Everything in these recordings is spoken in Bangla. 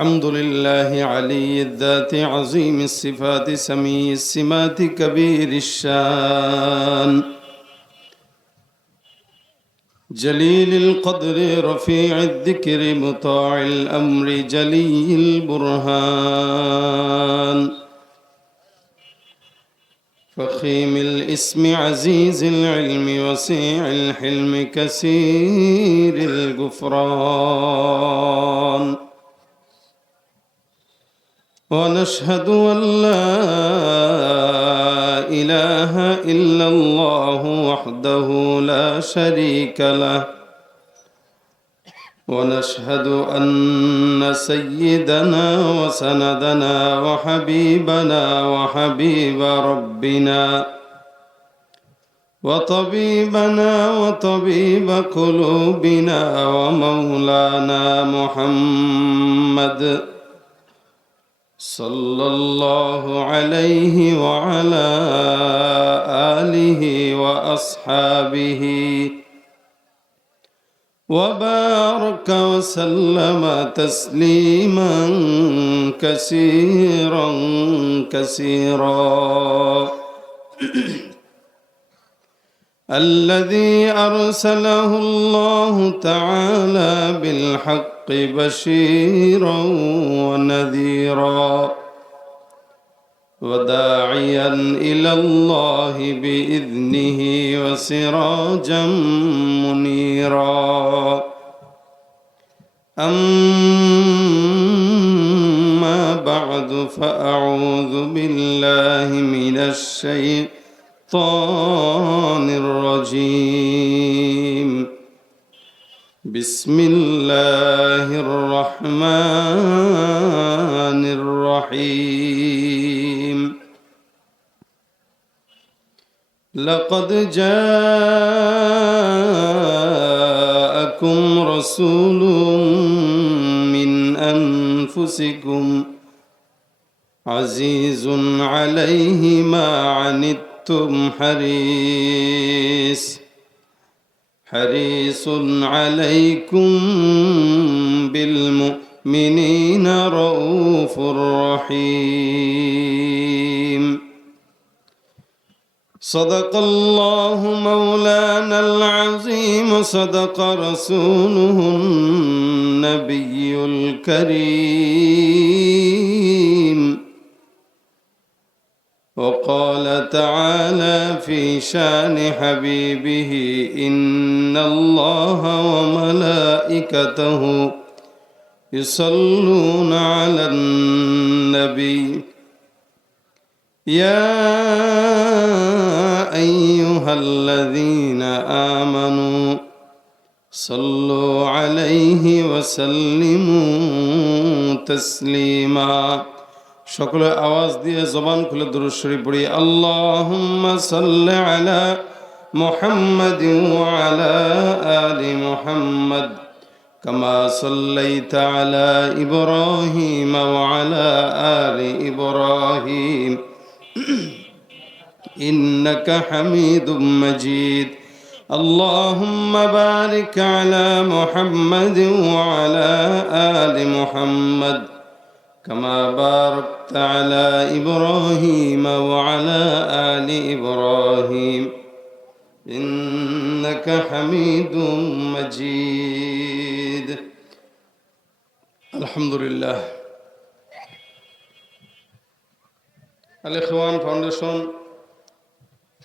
الحمد لله علي الذات عظيم الصفات سميع السمات كبير الشان جليل القدر رفيع الذكر مطاع الأمر جلي البرهان فخيم الاسم عزيز العلم وسيع الحلم كثير الغفران ونشهد أن لا إله إلا الله وحده لا شريك له ونشهد أن سيدنا وسندنا وحبيبنا وحبيب ربنا وطبيبنا وطبيب قلوبنا ومولانا محمد صلى الله عليه وعلى آله وأصحابه وبارك وسلم تسليما كثيرا كثيرا الذي أرسله الله تعالى بالحق بشيرا ونذيرا وداعيا إلى الله بإذنه وسراجا منيرا أما بعد فأعوذ بالله من الشيطان الرجيم بسم الله الرحمن الرحيم لقد جاءكم رسول من أنفسكم عزيز عليه ما عنتم حريص عليكم بالمؤمنين رؤوف رحيم صدق الله مولانا العظيم صدق رسوله النبي الكريم وقال تعالى في شان حبيبه إن الله وملائكته يصلون على النبي يا أيها الذين آمنوا صلوا عليه وسلموا تسليما সকলে আওয়াজ দিয়ে জবান খুলে দুরূদ শরীফ পড়ি আল্লাহুম্মা সাল্লি আলা মুহাম্মাদিন ওয়া আলা আলি মুহাম্মাদ কামা সাল্লাইতা আলা ইব্রাহিম ওয়া আলা আলি ইব্রাহিম ইন্নাকা হামিদুম মাজিদ আল্লাহুম্মা বারিক আলা মুহাম্মাদিন ওয়া আলা আলি মুহাম্মাদ كما باركت على إبراهيم وعلى آل إبراهيم إنك حميد مجيد الحمد لله আল-ইখওয়ান ফাউন্ডেশন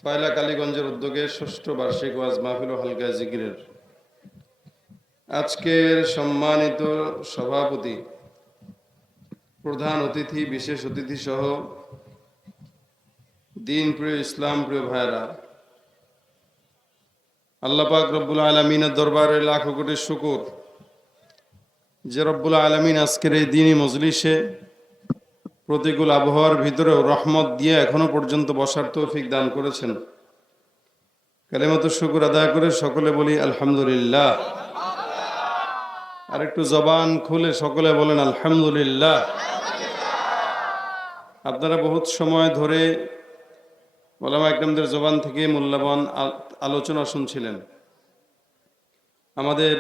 পয়লা কালীগঞ্জের উদ্যোগে ষষ্ঠ বার্ষিক ওয়াজ মাহফিল ও হালকা জিকিরের আজকের সম্মানিত সভাপতি প্রধান অতিথি বিশেষ অতিথি সহ দিন প্রিয় ইসলাম প্রিয় ভাইরা আল্লাহ পাক রব্বুল আলামিনের দরবারে লাখো কোটি শুকর যে রব্বুল আলামিন আজকের এই দিনই মজলিসে প্রতিকূল আবহাওয়ার ভিতরেও রহমত দিয়ে এখনো পর্যন্ত বসার তৌফিক দান করেছেন। কালিমাতুশ শুকর আদায় করে সকলে বলি আলহামদুলিল্লাহ। আর একটু জবান খুলে সকলে বলেন আলহামদুলিল্লাহ। আপনারা বহুত সময় ধরে ওলামা ইকরামদের জবান থেকে মূল্যবান আলোচনা শুনছিলেন। আমাদের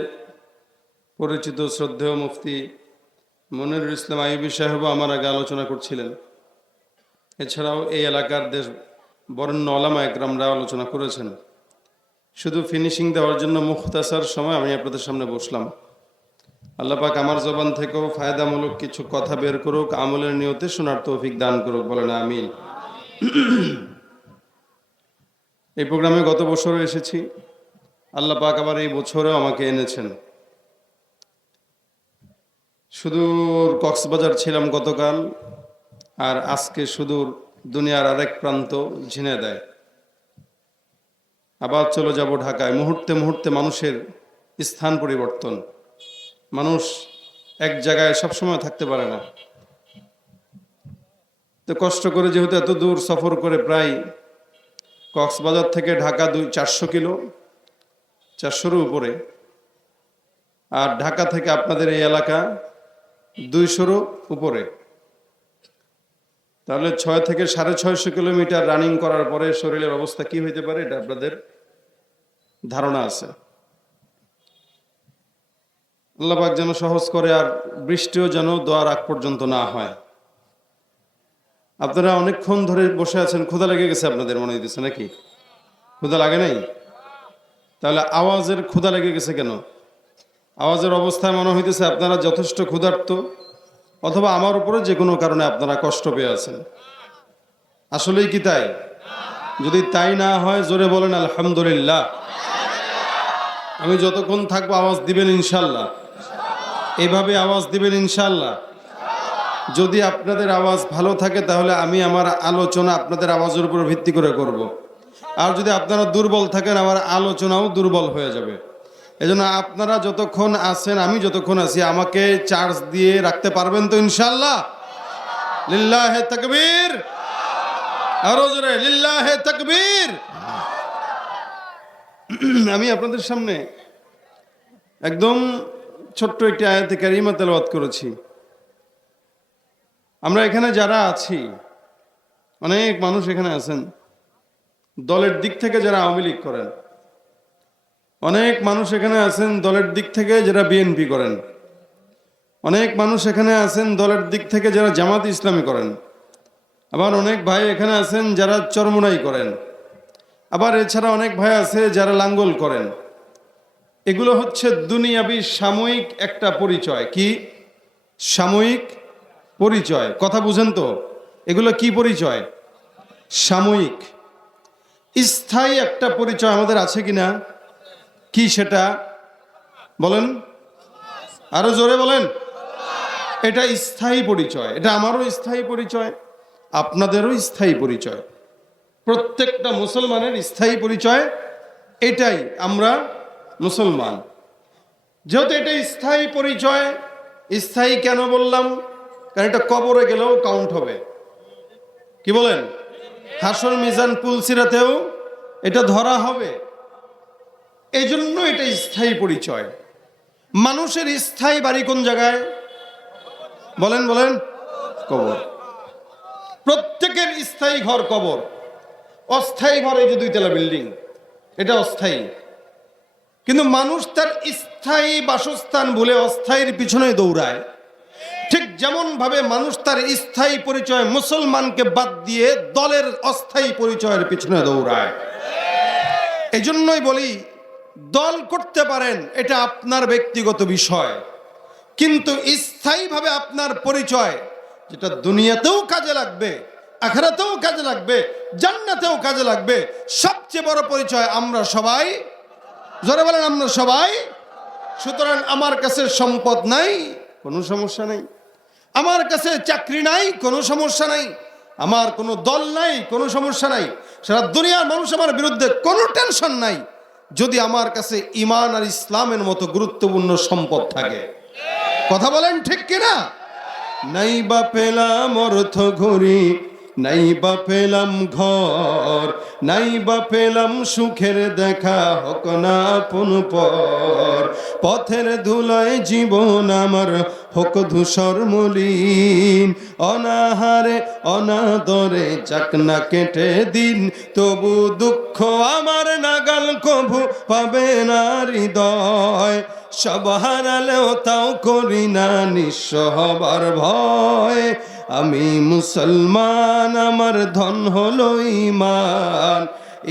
পরিচিত শ্রদ্ধেয় মুফতি মনিরুল ইসলাম আইয়ুবী সাহেব আমার আগে আলোচনা করছিলেন। এছাড়াও এই এলাকার দেশ বরেণ্য ওলামা একরামরা আলোচনা করেছেন। শুধু ফিনিশিং দেওয়ার জন্য মুখতাসার সময় আমি আপনাদের সামনে বসলাম। আল্লাহ পাক আমার জবান থেকেও ফায়দামূলক কিছু কথা বের করুক, আমলের নিয়তে শোনার তৌফিক দান করুক, বলেন আমিন। এই প্রোগ্রামে গত বছরও এসেছি, আল্লাহ পাক আবার এই বছরেও আমাকে এনেছেন। সুদূর কক্সবাজার ছিলাম গতকাল, আর আজকে সুদূর দুনিয়ার আরেক প্রান্ত ঝিনাইদহ। আবার চলে যাব ঢাকায়। মুহূর্তে মুহূর্তে মানুষের স্থান পরিবর্তন, মানুষ এক জায়গায় সবসময় থাকতে পারে না। তো কষ্ট করে যেহেতু এত দূর সফর করে, প্রায় কক্সবাজার থেকে ঢাকা 400 কিলো, 400-এর উপরে, আর ঢাকা থেকে আপনাদের এই এলাকা 200-এরও উপরে, তাহলে 6 থেকে 650 কিলোমিটার রানিং করার পরে শরীরের অবস্থা কি হইতে পারে এটা আপনাদের ধারণা আছে। আল্লাহ পাক যেন সহজ করে, আর বৃষ্টিও যেন দোয়ার আগ পর্যন্ত না হয়। আপনারা অনেকক্ষণ ধরে বসে আছেন, ক্ষুধা লেগে গেছে আপনাদের মনে হইতেছে নাকি? ক্ষুধা লাগে নাই? তাহলে আওয়াজের ক্ষুধা লেগে গেছে কেন? আওয়াজের অবস্থায় মনে হইতেছে আপনারা যথেষ্ট ক্ষুধার্ত, অথবা আমার উপরে যে কোনো কারণে আপনারা কষ্ট পেয়ে আছেন। আসলেই কি তাই? যদি তাই না হয় জোরে বলেন আলহামদুলিল্লাহ। আমি যতক্ষণ থাকবো আওয়াজ দিবেন ইনশাল্লাহ, এভাবে আওয়াজ দিবেন ইনশাল্লাহ। যদি আপনাদের আওয়াজ ভালো থাকে তাহলে আমি আমার আলোচনা আপনাদের আওয়াজের উপর ভিত্তি করে করব। আর যদি আপনারা দুর্বল থাকেন আমার আলোচনাও দুর্বল হয়ে যাবে। এজন্য আপনারা যতক্ষণ আছেন, আমি যতক্ষণ আছি, আমাকে চার্জ দিয়ে রাখতে পারবেন তো ইনশাল্লাহ? লিল্লাহে তাকবীর, আরো জোরে লিল্লাহে তাকবীর। আমি আপনাদের সামনে একদম ছোট্ট একটি আয়াতে কারিমা তেলাওয়াত করেছি। আমরা এখানে যারা আছি, অনেক মানুষ এখানে আছেন দলের দিক থেকে যারা আওয়ামী লীগ করেন, অনেক মানুষ এখানে আছেন দলের দিক থেকে যারা বিএনপি করেন, অনেক মানুষ এখানে আছেন দলের দিক থেকে যারা জামাত ইসলামী করেন, আবার অনেক ভাই এখানে আছেন যারা চরমোনাই করেন, আবার এছাড়া অনেক ভাই আছে যারা লাঙ্গল করেন। এগুলো হচ্ছে দুনিয়াবি সাময়িক একটা পরিচয়। কি সাময়িক পরিচয়? কথা বুঝেন তো? এগুলো কি পরিচয়? সাময়িক। স্থায়ী একটা পরিচয় আমাদের আছে কিনা? কি সেটা বলেন, আরো জোরে বলেন। এটা স্থায়ী পরিচয়, এটা আমারও স্থায়ী পরিচয়, আপনাদেরও স্থায়ী পরিচয়, প্রত্যেকটা মুসলমানের স্থায়ী পরিচয় এটাই, আমরা মুসলমান। যেহেতু এটা স্থায়ী পরিচয়, স্থায়ী কেন বললাম? কারণ এটা কবরে গেলেও কাউন্ট হবে। কি বলেন? হাসর মিজান পুলসিরাতেও এটা ধরা হবে। এই জন্য এটা স্থায়ী পরিচয়। মানুষের স্থায়ী বাড়ি কোন জায়গায়? বলেন বলেন। কবর। প্রত্যেকের স্থায়ী ঘর কবর। অস্থায়ী ঘর এই যে 2 তলা বিল্ডিং, এটা অস্থায়ী। কিন্তু মানুষ তার স্থায়ী বাসস্থান ভুলে অস্থায়ীর পিছনে দৌড়ায়। ঠিক যেমন ভাবে মানুষ তার স্থায়ী পরিচয় মুসলমানকে বাদ দিয়ে দলের অস্থায়ী পরিচয়ের পিছনে দৌড়ায়। এই জন্যই বলি, দল করতে পারেন, এটা আপনার ব্যক্তিগত বিষয়, কিন্তু স্থায়ীভাবে আপনার পরিচয়, যেটা দুনিয়াতেও কাজে লাগবে, আখিরাতেও কাজে লাগবে, জান্নাতেও কাজে লাগবে, সবচেয়ে বড় পরিচয় আমরা সবাই, জোরে বলেন আমরা সবাই। সুতরাং আমার কাছে সম্পদ নাই, কোনো সমস্যা নাই। আমার কাছে চাকরি নাই, কোনো সমস্যা নাই। আমার কোনো দল নাই, কোনো সমস্যা নাই। সারা দুনিয়ার মানুষ আমার বিরুদ্ধে, কোনো টেনশন নাই, যদি আমার কাছে ঈমান আর ইসলামের মতো গুরুত্বপূর্ণ সম্পদ থাকে। কথা বলেন ঠিক কিনা? নাই বা পেলাম অর্থ ঘড়ি, নাই বা পেলাম ঘর, নাই বা পেলাম সুখের দেখা, হোক না আপন পর। পথের ধুলায় জীবন আমার হোক ধূসর মলিন, অনাহারে অনাদরে যাক না কেটে দিন, তবু দুঃখ আমার নাগাল কভু পাবে না হৃদয়। সব হারালেও তাও করি না নিঃস্ব হবার ভয়। আমি মুসলমান, আমার ধন হলো ঈমান,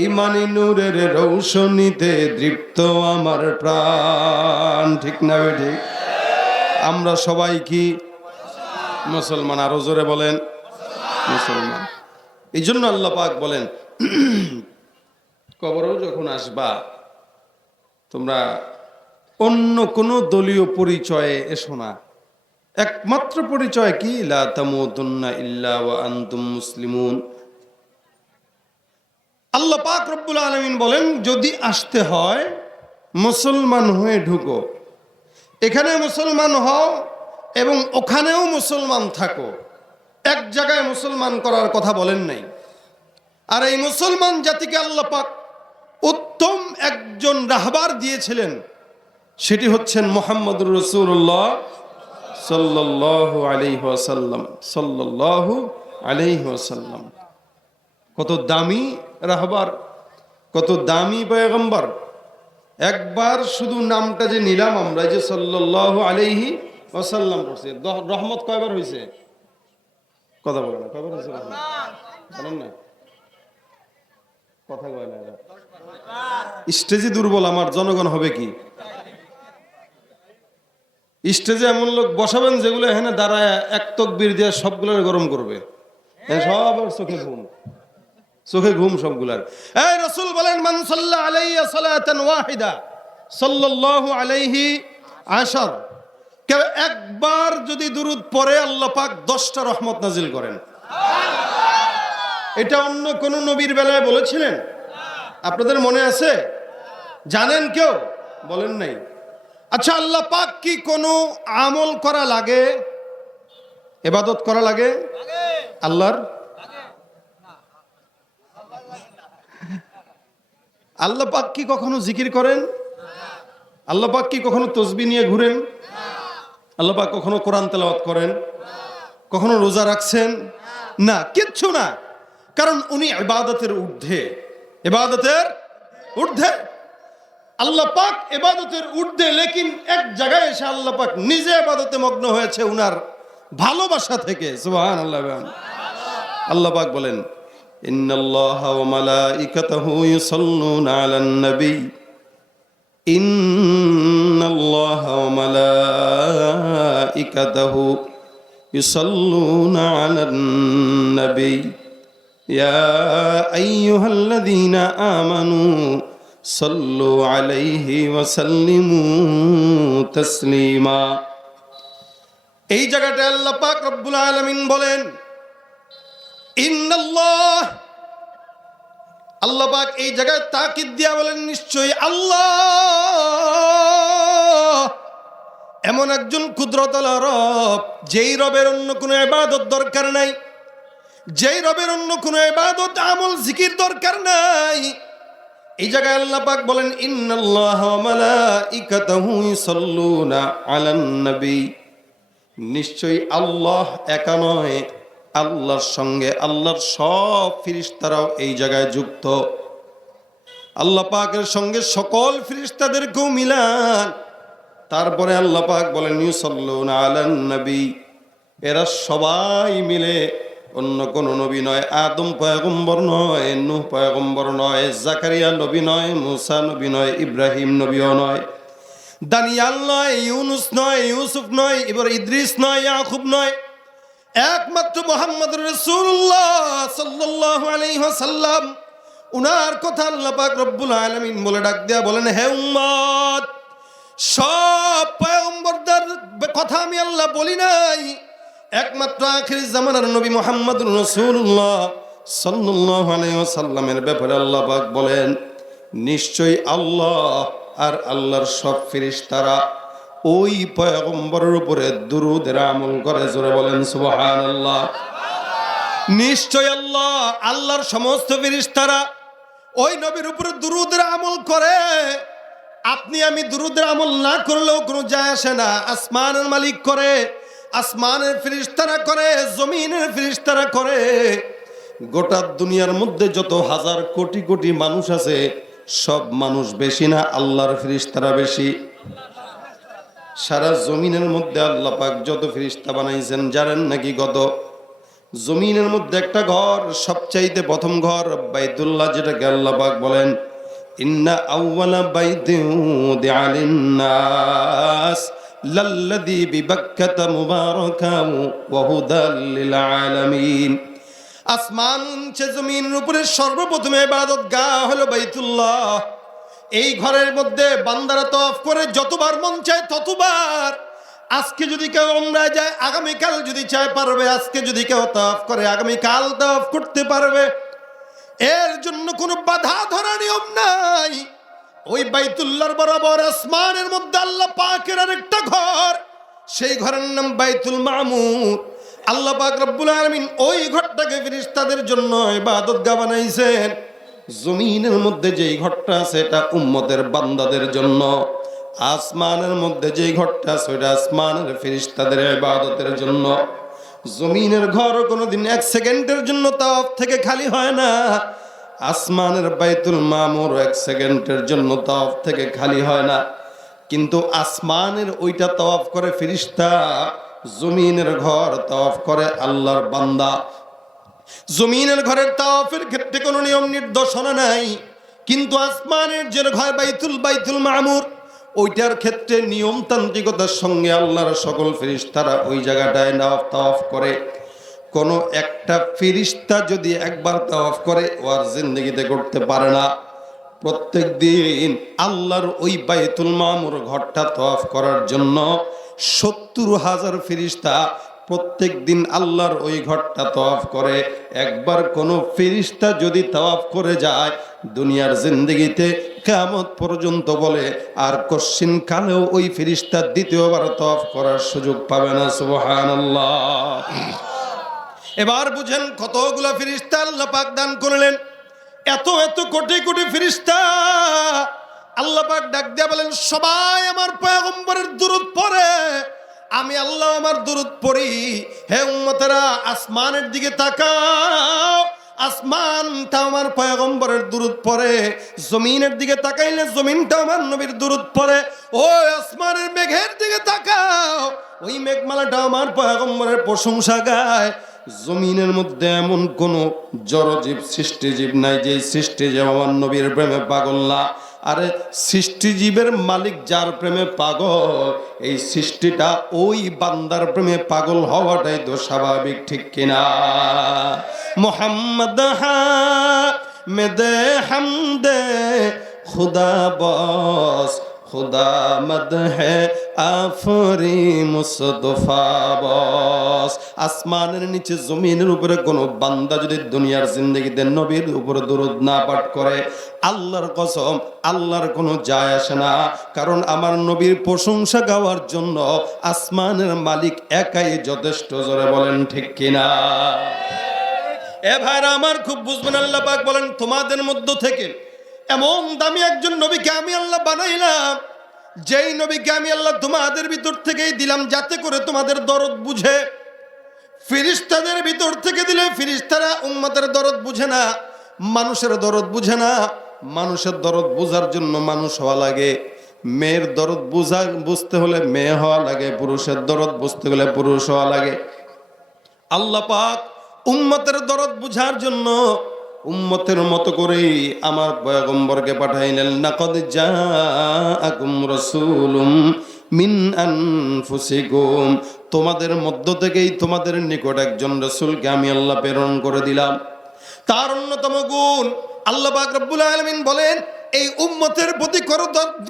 ঈমানি নূরের রৌশনীতে দৃপ্ত আমার প্রাণ। ঠিক না ঠিক? আমরা সবাই কি মুসলমান? আরো জোরে বলেন মুসলমান। এই জন্য আল্লাহ পাক বলেন, কবরেও যখন আসবা তোমরা অন্য কোন দলীয় পরিচয়ে এসো না। একমাত্র পরিচয় কি? লা তামুতুন্না ইল্লা ওয়া আনতুম মুসলিমুন। আল্লাহ পাক রব্বুল আলামিন বলেন, যদি আসতে হয় মুসলমান হয়ে ঢুকো, এখানে মুসলমান হও এবং ওখানেও মুসলমান থাকো। এক জায়গায় মুসলমান করার কথা বলেন নাই। আর এই মুসলমান জাতিকে আল্লাহ পাক উত্তম একজন রাহবার দিয়েছিলেন, সেটি হচ্ছেন মুহাম্মদুর রাসূলুল্লাহ সাল্লাল্লাহু আলাইহি ওয়াসাল্লাম। সাল্লাল্লাহু আলাইহি ওয়াসাল্লাম কত দামি রাহবার, কত দামি পয়গম্বর। একবার শুধু নামটা যে নিলাম আমরা, যে সাল্লাল্লাহু আলাইহি ওয়াসাল্লাম পড়ছে, রহমত কয়বার হয়েছে? কথা বলে না, কয়বার হয়েছে রহমত? জানেন না? কথা কয় না। স্টেজে দুর্বল আমার জনগণ হবে কি? স্টেজে এমন লোক বসাবেন যেগুলো এখানে দাঁড়ায় এক তকবীর দিয়ে সবগুলোর গরম করবে। সবার চোখে ঘুম, চোখে ঘুম সবগুলার। এই রাসূল বলেন, মান সাল্লা আলাইয়া সালাতান ওয়াহিদা সাল্লাল্লাহু আলাইহি আশার। কেউ একবার যদি দুরূদ পড়ে আল্লাহ পাক 10টা রহমত নাজিল করেন। এটা অন্য কোন নবীর বেলায় বলেছিলেন? আপনাদের মনে আছে? জানেন কেউ? বলেন নাই। আচ্ছা, আল্লাহ পাক কি কোনো আমল করা লাগে, ইবাদত করা লাগে আল্লাহর? আল্লাহ পাক কি কখনো জিকির করেন? আল্লাহ পাক কি কখনো তাসবিহ নিয়ে ঘুরেন? আল্লাহ পাক কখনো কোরআন তেলাওয়াত করেন? কখনো রোজা রাখছেন? না, কিচ্ছু না। কারণ উনি ইবাদতের ঊর্ধ্বে, ইবাদতের ঊর্ধ্বে। আল্লাহ পাক ইবাদতের ঊর্ধ্বে, লেকিন এক জায়গায় এসে আল্লাহ পাক নিজে ইবাদতে মগ্ন হয়েছে উনার ভালোবাসা থেকে। সুবহানাল্লাহ। আল্লাহ পাক বলেন, ইন্নাল্লাহা ওয়া মালাইকাতাহু ইউসাল্লুনা আলান নবী, ইন্নাল্লাহা ওয়া মালাইকাতাহু ইউসাল্লুনা আলান নবী ইয়া আইয়ুহাল্লাযীনা আমানু সাল্লু আলাইহি ওয়া সাল্লিমু তাসলিমা। এই জায়গাটা আল্লাহ পাক রব্বুল আলামিন বলেন, ইন্নাল্লাহ, আল্লাহ পাক এই জায়গায় তাকিদ দিয়া বলেন, নিশ্চয়ই আল্লাহ এমন একজন কুদরতওয়ালা রব, যেই রবের অন্য কোনো ইবাদত দরকার নাই, যেই রবের অন্য কোনো ইবাদত আমল জিকির দরকার নাই। এই জায়গায় আল্লাহ পাক বলেন, ইন্নাল্লাহা ওয়া মালাইকাতাহু ইউসাল্লুনা আলান নবী। নিশ্চয়ই আল্লাহ একা নয়, আল্লাহর সঙ্গে আল্লাহর সব ফেরেশতারাও এই জায়গায় যুক্ত। আল্লাহ পাকের সঙ্গে সকল ফেরেশতাদেরকেও মিলান। তারপরে আল্লাহ পাক বলেন, ইউসাল্লুনা আলান নবী। এরা সবাই মিলে, অন্য কোন নবী নয়, আদম পয়গম্বর নয়, নূহ পয়গম্বর নয়, জাকারিয়া নবী নয়, মুসা নবী নয়, ইব্রাহিম নবীও নয়, দানিয়াল নয়, ইউনুস নয়, ইউসুফ নয়, এবার ইদ্রিস নয়, ইয়াকুব নয়, একমাত্র মুহাম্মদুর রাসূলুল্লাহ সাল্লাল্লাহু আলাইহি ওয়াসাল্লাম। উনার কথা আল্লাহ পাক রব্বুল আলামিন বলে ডাক দেয়া বলেন, হে উম্মত, সব পয়গম্বরদের কথা আমি আল্লাহ বলি নাই, একমাত্র আখির জামানার নবী মুহাম্মদুর রাসূলুল্লাহ সাল্লাল্লাহু আলাইহি ওয়াসাল্লামের ব্যাপারে আল্লাহ পাক বলেন, নিশ্চয়ই আল্লাহ আর আল্লাহর সব ফেরেশতারা ওই পয়গম্বরের উপরে দুরূদের আমল করে। জোরে বলেন সুবহানাল্লাহ। নিশ্চয় আল্লাহ, আল্লাহর সমস্ত ফেরেশতারা ওই নবীর উপরে দুরূদের আমল করে। আপনি আমি দুরুদের আমল না করলেও কোনো যায় আসে না। আসমানের মালিক করে, আসমানের ফেরেশতারা করে, জমিনের ফেরেশতারা করে। গোটা দুনিয়ার মধ্যে যত হাজার কোটি কোটি মানুষ আছে, সব মানুষ বেশি না আল্লাহর ফেরেশতারা বেশি? সারা জমিনের মধ্যে আল্লাহ পাক যত ফেরেশতা বানাইছেন জানেন নাকি কত? জমিনের মধ্যে একটা ঘর, সবচাইতে প্রথম ঘর বাইতুল্লাহ, যেটাকে আল্লাহ পাক বলেন ইন্না আউওয়ালা বাইতিন উদিআ লিন-নাস লাল্লাযী বিবাক্কাতা মুবারাকান ওয়া হুদাল লিল আলামিন। আসমান নিচে জমিনের উপরে সর্বপ্রথম ইবাদতগাহ হলো বাইতুল্লাহ। এই ঘরের মধ্যে বান্দারা তওয়াফ করে যতবার মন চায় ততবার। আজকে যদি কেউ উমরায় যায়, আগামীকাল যদি চায় পারবে। আজকে যদি কেউ তওয়াফ করে, আগামীকাল তওয়াফ করতে পারবে। এর জন্য কোনো বাধা ধরা নিয়ম নাই। ওই বাইতুল্লাহর বরাবর আসমানের মধ্যে আল্লাহ পাকের আরেকটা ঘর, সেই ঘরের নাম বাইতুল মামুর। আল্লাহ পাক রব্বুল আলামিন ওই ঘরটাকে ফেরেশতাদের জন্য ইবাদতগাহ বানাইছেন। জমিনের মধ্যে যেই ঘরটা আছে এটা উম্মতের বান্দাদের জন্য। আসমানের মধ্যে যেই ঘরটা আছে ওটা আসমানের ফেরেশতাদের ইবাদতের জন্য। জমিনের ঘর কোনোদিন এক সেকেন্ডের জন্য তাওয়াফ থেকে খালি হয় না। আসমানের বাইতুল মামুর এক সেকেন্ডের জন্য তাওয়াফ থেকে খালি হয় না। কিন্তু আসমানের ওইটা তাওয়াফ করে ফেরেশতা, জমিনের ঘর তাওয়াফ করে আল্লাহর বান্দা। জমিনের ঘরের তাওয়াফের ক্ষেত্রে কোনো নিয়ম নির্দেশনা নাই, কিন্তু আসমানের যে ঘর বাইতুল মামুর, ওইটার ক্ষেত্রে নিয়মতান্ত্রিকতার সঙ্গে আল্লাহর সকল ফেরেশতারা ওই জায়গাটায় তাওয়াফ করে। কোনো একটা ফেরেশতা যদি একবার তাওয়াফ করে ও আর জিন্দেগিতে করতে পারে না। প্রত্যেক দিন আল্লাহর ওই বাইতুল মামুর ঘরটা তাওয়াফ করার জন্য ৭০,০০০ ফেরেশতা প্রত্যেক দিন আল্লাহর ওই ঘরটা তাওয়াফ করে। একবার কোনো ফেরেশতা যদি তাওয়াফ করে যায় দুনিয়ার জিন্দেগিতে কিয়ামত পর্যন্ত বলে আর কশিন কালেও ওই ফেরেশতা দ্বিতীয়বার তাওয়াফ করার সুযোগ পাবে না। সুবহানাল্লাহ। এবার বুঝেন কতগুলা ফেরেশতা আল্লাহ পাক দান করলেন। এত এত কোটি কোটি ফেরেশতা। আল্লাহ পাক ডাক দিয়া বলেন, সবাই আমার পয়গম্বরের দুরূদ পড়ে, আমি আল্লাহ আমার দুরূদ পড়ি। হে উম্মতেরা আসমানের দিকে তাকাও, আসমানটা আমার পয়গম্বরের দুরূদ পড়ে। জমিনের দিকে তাকাইলে জমিনটা আমার নবীর দুরূদ পড়ে। ওই আসমানের মেঘের দিকে তাকাও, ওই মেঘমালাটা আমার পয়গম্বরের প্রশংসা গায়। জমিনের মধ্যে এমন কোন জড়জীব সৃষ্টিজীব নাই যে সৃষ্টিজীব আমার নবীর প্রেমে পাগল না। আরে সৃষ্টিজীবের মালিক যার প্রেমে পাগল, এই সৃষ্টিটা ওই বান্দার প্রেমে পাগল হওয়াটাই তো স্বাভাবিক, ঠিক কিনা? মোহাম্মদ হামেদে হামদে খুদা বস, খুদা মদ হে আফরি মুস্তফা বস। আসমানের নিচে জমিনের উপরে কোনো বান্দা যদি দুনিয়ার জিন্দগিতে নবীর উপরে দরুদ না পাঠ করে, আল্লাহর কসম আল্লাহর কোনো যায় আসে না। কারণ আমার নবীর প্রশংসা গাওয়ার জন্য আসমানের মালিক একাই যথেষ্ট। জোরে বলেন ঠিক কিনা? এ ভাইরা আমার খুব বুঝবেন, আল্লাহ পাক বলেন তোমাদের মধ্য থেকে এমন দামি একজন নবীকে আমি আল্লাহ বানাইলাম, যেই নবীকে আমি আল্লাহ তোমাদের ভিতর থেকেই দিলাম যাতে করে তোমাদের দরদ বুঝে। ফেরেশতাদের ভিতর থেকে দিলে ফেরেশতারা উম্মতের দরদ বুঝে না, মানুষের দরদ বুঝে না। মানুষের দরদ বুঝার জন্য মানুষ হওয়া লাগে, মেয়ের দরদ বুঝতে হলে মেয়ে হওয়া লাগে, পুরুষের দরদ বুঝতে হলে পুরুষ হওয়া লাগে। আল্লাহ পাক উম্মতের দরদ বুঝার জন্য উম্মতের মতো করেই আমার পয়গম্বরকে পাঠাইলেন। লাকাদ জাআকুম রাসূলুম মিন আনফুসিকুম, তোমাদের মধ্য থেকেই তোমাদের নিকট একজন রাসূলকে আমি আল্লাহ প্রেরণ করে দিলাম। তার অন্যতম গুণ আল্লাহ পাক রব্বুল আলামিন বলেন এই উম্মতের প্রতি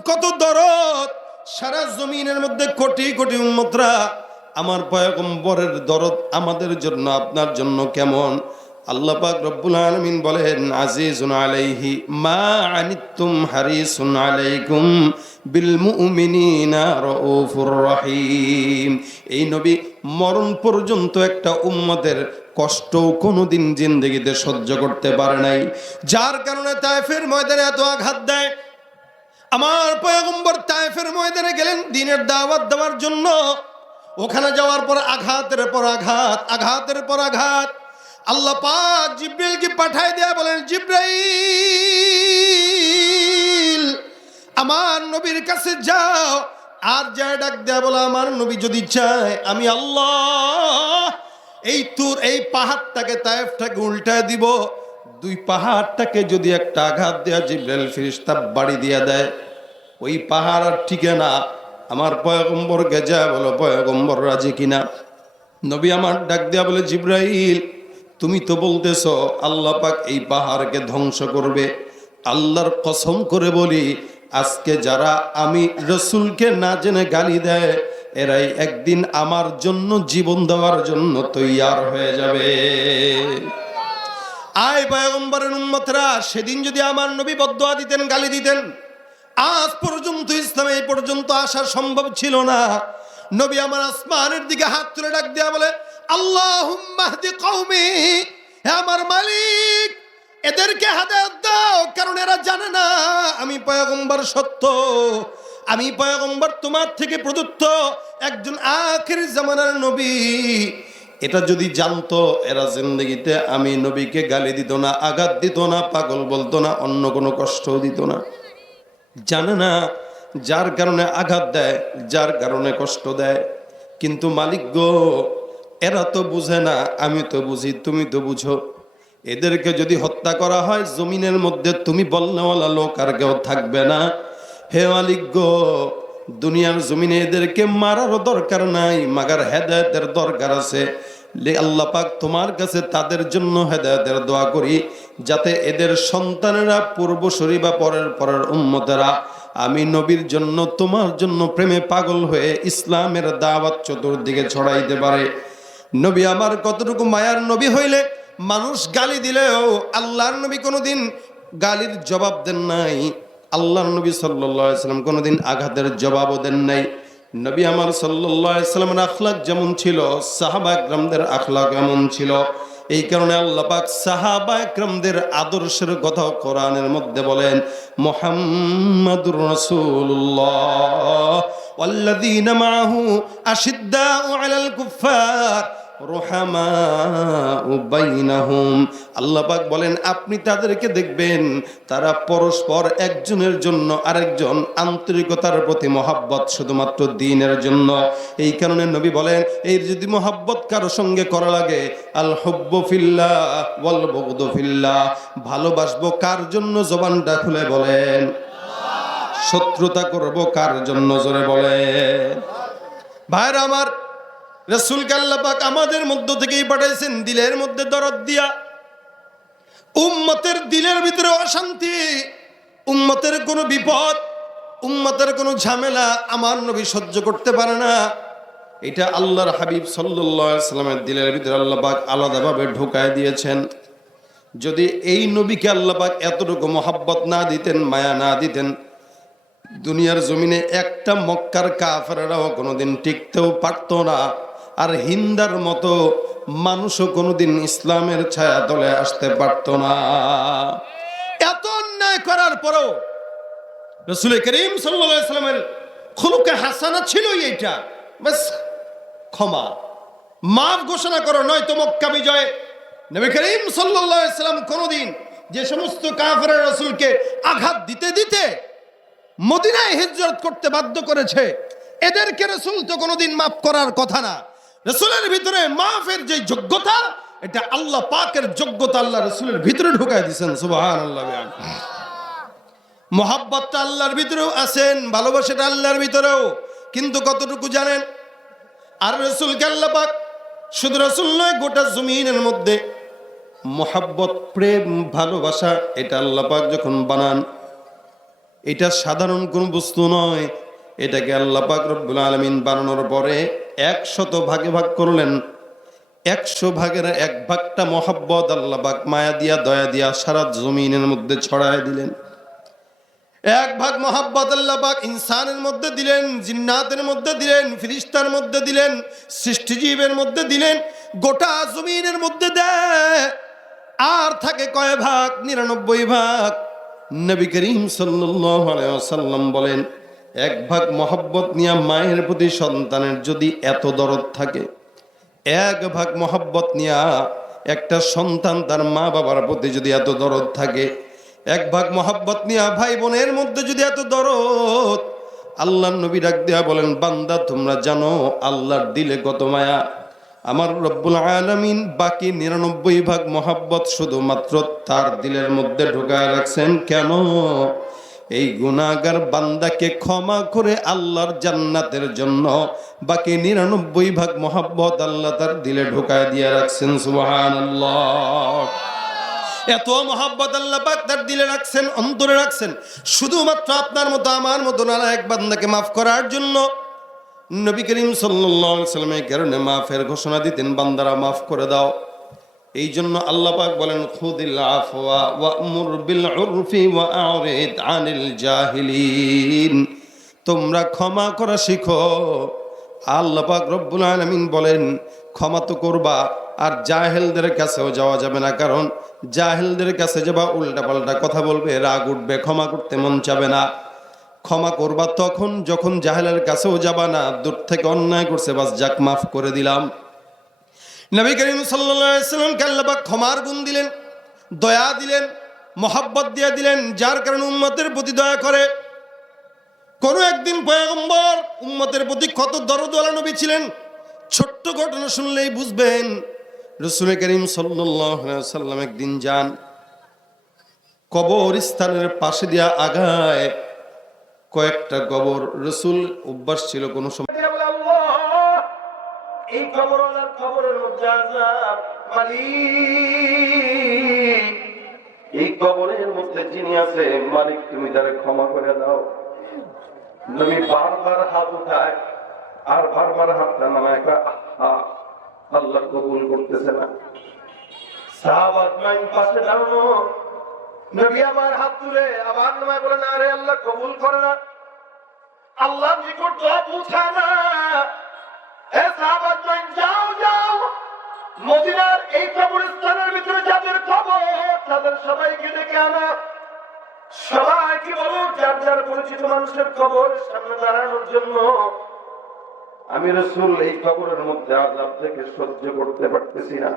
কত দরদ। সারা জমিনের মধ্যে কোটি কোটি উম্মতরা, আমার পয়গম্বরের দরদ আমাদের জন্য আপনার জন্য কেমন? আল্লাহ পাক রব্বুল আলামিন বলেন আজিজুন আলাইহি মা আনিতুম হারিসুন আলাইকুম বিল মুমিনিনা রাউফুর রহিম। এই নবী মরণ পর্যন্ত একটা উম্মতের কষ্ট কোনোদিন জিন্দেগিতে সহ্য করতে পারে নাই, যার কারণে তায়েফের ময়দানে এত আঘাত দেয়। আমার পয়গম্বর তায়েফের ময়দানে গেলেন দ্বীনের দাওয়াত দেওয়ার জন্য। ওখানে যাওয়ার পর আঘাতের পর আঘাত, আঘাতের পর আঘাত। আল্লাহ পাক জিব্রাইলকে পাঠায় দেয়া বলেন, জিব্রাইল আমার নবীর কাছে যাও। আর যায় ডাক দেয়া বলে, আমার নবী যদি চায় আমি আল্লাহ এই পাহাড়টাকে, তায়েফটাকে উল্টায় দিব। দুই পাহাড়টাকে যদি একটা আঘাত দেয়া জিব্রাইল ফেরেশতা বাড়ি দিয়া দেয়, ওই পাহাড় আর টিকে না। আমার পয়গম্বর গেজা বলো, পয়গম্বর রাজি কিনা? নবী আমার ডাক দেয়া বলে, জিব্রাইল তুমি তো বলতেছো আল্লাহ পাক এই পাহাড়কে ধ্বংস করবে। আল্লাহর কসম করে বলি, আজকে যারা আমি রসুলকে না জেনে গালি দেয়, এরাই একদিন আমার জন্য জীবন দেওয়ার জন্য তৈয়ার হয়ে যাবে। আয় পয়গম্বরের উম্মতরা, সেদিন যদি আমার নবী বদদুয়া দিতেন, গালি দিতেন, আজ পর্যন্ত ইসলামে এই পর্যন্ত আসা সম্ভব ছিল না। নবী আমার আসমানের দিকে হাত তুলে ডাক দেয়া বলে, আল্লাহুম্মা হদি কওমি, হে আমার মালিক এদেরকে হেদায়েত দাও, কারণ এরা জানে না আমি পয়গম্বর সত্য, আমি পয়গম্বর তোমার থেকে প্রদত্ত একজন আখির জামানার নবী। এটা যদি জানতো, এরা জিন্দেগিতে আমি নবীকে গালি দিত না, আঘাত দিত না, পাগল বলতো না, অন্য কোনো কষ্টও দিত না। জানে না, যার কারণে আঘাত দেয়, যার কারণে কষ্ট দেয়। কিন্তু মালিক গো, এরা তো বুঝে না, আমি তো বুঝি, তুমি তো বুঝো। এদেরকে যদি হত্যা করা হয়, জমিনের মধ্যে তুমি বলনেওয়ালা লোক আর কেউ থাকবে না। হে মালিক গো, দুনিয়ার জমিনে এদেরকে মারারও দরকার নাই, মাগার হেদায়েতের দরকার আছে। আল্লাহ পাক তোমার কাছে তাদের জন্য হেদায়েতের দোয়া করি, যাতে এদের সন্তানেরা, পূর্বসূরি বা পরের উম্মতেরা আমি নবীর জন্য, তোমার জন্য প্রেমে পাগল হয়ে ইসলামের দাওয়াত চতুর্দিকে ছড়াইতে পারে। নবী আমার কতটুকু মায়ার নবী হইলে, মানুষ গালি দিলেও আল্লাহর নবী কোনোদিন গালির জবাব দেন নাই। আল্লাহর নবী সাল্লাল্লাহু আলাইহি সাল্লাম কোনোদিন আঘাতের জবাবও দেন নাই। নবী আমার সাল্লাল্লাহু আলাইহি সাল্লামের আখলাক যেমন ছিল, সাহাবা একরামদের আখলাক এমন ছিল। এই কারণে আল্লাহ পাক সাহাবা একরামদের আদর্শের কথা কোরআনের মধ্যে বলেন, মুহাম্মাদুর রাসূলুল্লাহ ওয়াল্লাযীনা মাআহু আশিদ্দাউ আলাল কুফফার রুহামাউ বাইনাহুম। আল্লাহ পাক বলেন, আপনি তাদেরকে দেখবেন তারা পরস্পর একজনের জন্য আরেকজন আন্তরিকতার প্রতি মহাব্বত শুধুমাত্র দ্বীনের জন্য। এই কারণে নবী বলেন, এই যদি মহাব্বত কারো সঙ্গে করা লাগে, আল হুব্বু ফিল্লাহ ওয়াল বুগদু ফিল্লাহ, ভালোবাসবো কার জন্য জবানটা খুলে বলেন, শত্রুতা করব কার জন্য জোরে বলেন। ভাইরা আমার, রাসূলকে আল্লাহ পাক আমাদের মধ্য থেকেই পাঠাইছেন দিলের মধ্যে দরদ দিয়া। উম্মতের দিলের ভিতরে অশান্তি, উম্মতের কোনো বিপদ, উম্মতের কোনো ঝামেলা আমার নবী সহ্য করতে পারে না। এটা আল্লাহর হাবিব সাল্লাল্লাহু আলাইহি সাল্লামের দিলের ভিতরে আল্লাহ পাক আলাদাভাবে ঢুকায় দিয়েছেন। যদি এই নবীকে আল্লাহ পাক এতটুকু মহাব্বত না দিতেন, মায়া না দিতেন, দুনিয়ার জমিনে একটা মক্কার কাফেররাও কোনোদিন টিকতেও পারতো না। আর হিন্দার মতো মানুষও কোনোদিন ইসলামের ছায়া তলে আসতে পারতো না। এত অন্যায় করার পরও রাসূল করিম সাল্লাল্লাহু আলাইহি সাল্লামের খুলুকে হাসানা ছিল এইটা, বাস ক্ষমা মাফ ঘোষণা করো, নয়তো মক্কা বিজয় নবী করিম সাল্লাল্লাহু আলাইহি সাল্লাম কোনোদিন যে সমস্ত কাফেররা রাসূলকে আঘাত দিতে দিতে মদিনায় হিজরত করতে বাধ্য করেছে, এদেরকে রাসূল তো কোনোদিন মাফ করার কথা না। রাসূলের ভিতরে মাফের যে যোগ্যতা, এটা আল্লাহ পাকের যোগ্যতা আল্লাহ রাসূলের ভিতরে ঢুকায় দিয়েছেন। সুবহানাল্লাহ। মহাব্বতটা আল্লাহর ভিতরেও আছেন, ভালোবাসাটা আল্লাহর ভিতরেও, কিন্তু কতটুকু জানেন? আর রাসূলকে আল্লাহ পাক শুধু রাসূল নয়, গোটা জমিনের মধ্যে মহাব্বত, প্রেম, ভালোবাসা, এটা আল্লাহ পাক যখন বানান, এটা সাধারণ কোনো বস্তু নয়। এটাকে আল্লাহ পাক রব্বুল আলামিন বানানোর পরে 100 ভাগে ভাগ করলেন। 100 ভাগের 1 ভাগটা মহাব্বত আল্লাহ পাক মায়া দিয়া, দয়া দিয়া সারা জমিনের মধ্যে ছড়ায় দিলেন। 1 ভাগ মহাব্বত আল্লাহ পাক ইনসানের মধ্যে দিলেন, জিন্নাতের মধ্যে দিলেন, ফেরেশতার মধ্যে দিলেন, সৃষ্টিজীবের মধ্যে দিলেন, গোটা জমিনের মধ্যে দেয়। আর থাকে কয় ভাগ? 99 ভাগ। নবী করিম সাল্লাল্লাহু আলাইহি ওয়াসাল্লাম বলেন, এক ভাগ মহব্বত নিয়ে মায়ের প্রতি সন্তানের যদি এত দরদ থাকে, এক ভাগ মহব্বত নিয়া একটা সন্তান তার মা বাবার প্রতি যদি এত দরদ থাকে, এক ভাগ মহব্বত নিয়া ভাই বোনের মধ্যে যদি এত দরদ, আল্লাহর নবী ডাক দেয়া বলেন, বান্দা তোমরা জানো আল্লাহর দিলে কত মায়া। আমার রব্বুল আলামিন বাকি 99 ভাগ মহব্বত শুধুমাত্র তার দিলের মধ্যে ঢুকায় রাখছেন। কেন? এই গুনাহগার বান্দাকে ক্ষমা করে আল্লাহর জান্নাতের জন্য বাকি 99 ভাগ মহব্বত আল্লাহ তার দিলে ঢুকায় দিয়ে রাখছেন। সুবহানাল্লাহ। এত মহব্বত আল্লাহ পাক তার দিলে রাখছেন, অন্তরে রাখছেন, শুধুমাত্র আপনার মতো আমার মতো নালায়েক বান্দাকে মাফ করার জন্য। নবী করিম সাল্লাল্লাহু আলাইহি ওয়াসাল্লামের কারণে মাফের ঘোষণা দিতেন, বান্দারা মাফ করে দাও। এই জন্য আল্লাহ পাক বলেন, খুদিল আফওয়া ওয়া'মুর বিল উরফি ওয়া আ'রিদ আনিল জাহিলিন। তোমরা ক্ষমা করা শিখো। আল্লাহ পাক রব্বুল আলামিন বলেন, ক্ষমা তো করবা, আর জাহেলদের কাছেও যাওয়া যাবে না, কারণ জাহেলদের কাছে যাবা উল্টা পাল্টা কথা বলবে, রাগ উঠবে, ক্ষমা করতে মন চাবে না। ক্ষমা করবা তখন যখন জাহেলের কাছেও যাবা না, দূর থেকে অন্যায় করছে, বাস যাক মাফ করে দিলাম। নবী করিম সাল্লাল্লাহু আলাইহি ওয়াসাল্লামকে আল্লাহ পাক ক্ষমার গুণ দিলেন, দয়া দিলেন, মহব্বত দিয়ে দিলেন, যার কারণে উম্মতের প্রতি দয়া করে। কোন একদিন পয়গম্বর উম্মতের প্রতি কত দরদওয়ালা নবী ছিলেন, ছোট্ট ঘটনা শুনলেই বুঝবেন। রাসূল করিম সাল্লাল্লাহু আলাইহি ওয়াসাল্লাম একদিন যান, কবরস্থানের পাশে দিয়া আগায় কয়েকটা কবর। রাসূল অভ্যাস ছিল কোন সময় এই কবরওয়ালার কবরের মধ্যে আযাব, মালিক এই কবরের মধ্যে যিনি আছে, মালিক তুমি তারে ক্ষমা করে দাও। নবী বারবার হাত উঠায় আর বারবার হাতটা নামায়, আল্লাহ কবুল করতেছে না। সাহাবাত নাই পাশে দাঁড়ানো, নবী আবার হাত তুলে আবার নামায়, বলে না রে, আল্লাহ কবুল করে না, আল্লাহর নিকট দোয়া পৌঁছায় না। যাও যাও, মদিনার এই কবরস্থানের ভিতরে যাদের কবর তাদের সবাইকে ডেকে আনা, সবাইকে বলো যার যার পরিচিত মানুষের কবরের সামনে দাঁড়ানোর জন্য। আমি রাসূল এই কবরের মধ্যে আযাব থেকে সহ্য করতে পারতেছি না,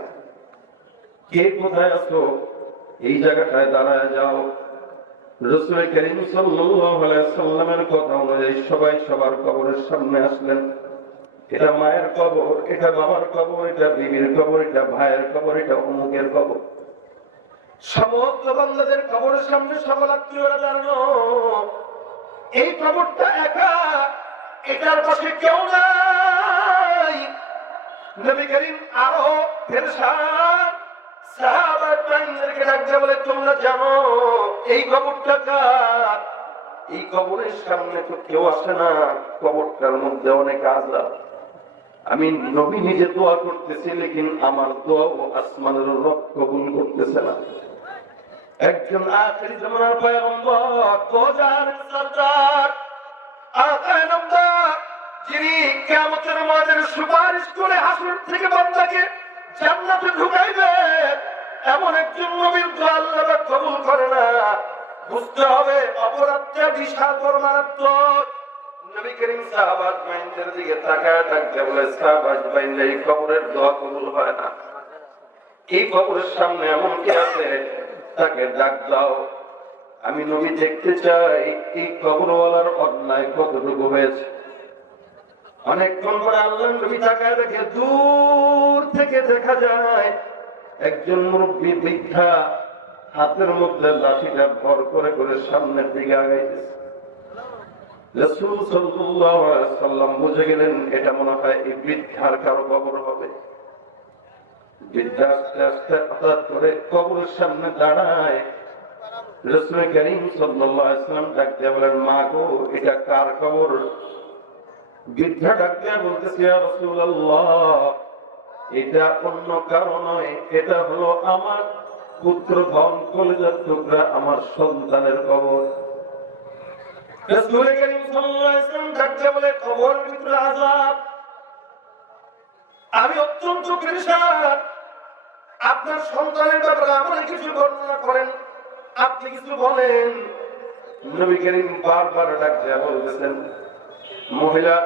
কে কোথায় আছো এই জায়গাটায় দাঁড়ায় যাও। রাসূল করিম সাল্লাল্লাহু আলাইহি ওয়াসাল্লামের কথা অনুযায়ী সবাই সবার কবরের সামনে আসলেন। এটা মায়ের কবর, এটা বাবার কবর, এটা বিবির কবর, এটা ভাইয়ের কবর, এটা অমুকের কবর। সমস্ত বান্দাদের কবরের সামনে সকল আত্মীয়রা দাঁড়ানো। এই কবরটা একা, এটার পাশে কেউ নাই। নবী করিম আরো ফেরেশতান সাহাবাদেরকে ডাক দিয়ে বলে, তোমরা জানো এই কবরটা কার? এই কবরের সামনে তো কেউ আসে না, কবরটার মধ্যে অনেক আযাব। আমি নবী নিজে দোয়া করতেছি, লেকিন আমার দোয়াও আসমানের রব কবুল করতেছে না। একজন আখিরি জামানার পয়গম্বর, দোজাহানের সরদার, আকায়ে নামদার, যিনি কিয়ামতের মাঠে সুপারিশ করে হাসর থেকে বান্দাকে জান্নাতে ঢুকাইবেন, এমন একজন নবীর দোয়া আল্লাহ কবুল করে না। বুঝতে হবে অপরাধটা বিশাল বড় মারাত্মক। নবী করিম সাহাবাত মাইন্ডের দিকে তাকায় থাকতে বলে, সাহাবাত মাইন্ডে এই কবরের দোয়া কবুল হয় না। এই কবরের সামনে এমন কে আছে, তাকে ডাক দাও। আমি নবী দেখতে চাই এই কবরওয়ালার অন্যায় কতটুকু হয়েছে। অনেকক্ষণ পরে আল্লাহ নবী তাকায় দেখে, দূর থেকে দেখা যায় একজন মুরব্বী বৃদ্ধা হাতের মধ্যে লাঠিটা ভর করে করে সামনের দিকে আগাইতেছে। রাসূল সাল্লাল্লাহু আলাইহি ওয়াসাল্লাম বুঝে গেলেন এটা মনে হয় এই বৃদ্ধার কারো কবর হবে। বৃদ্ধা আস্তে আস্তে হঠাৎ করে কবরের সামনে দাঁড়ায়। রাসূল করিম সাল্লাল্লাহু আলাইহি ওয়াসাল্লাম ডাক দিয়ে বলেন, মা গো, এটা কার কবর? বৃদ্ধা ডাক দিয়ে বলতেছে, ইয়া রাসূলুল্লাহ, এটা অন্য কারো নয়, এটা হলো আমার পুত্র ধন কলিজার টুকরা, আমার সন্তানের কবর। রাসূল করিম সাল্লাল্লাহু আলাইহি ওয়াসাল্লাম ডাক দিয়ে বলে, কবরের ভিতরে আযাব, আমি অত্যন্ত পেরেশান, আপনার সন্তানের ব্যাপারে আমাকে কিছু বর্ণনা করেন, আপনি কিছু বলেন। নবী করিম বারবার ডাক দেয়া বলতেছেন। মহিলা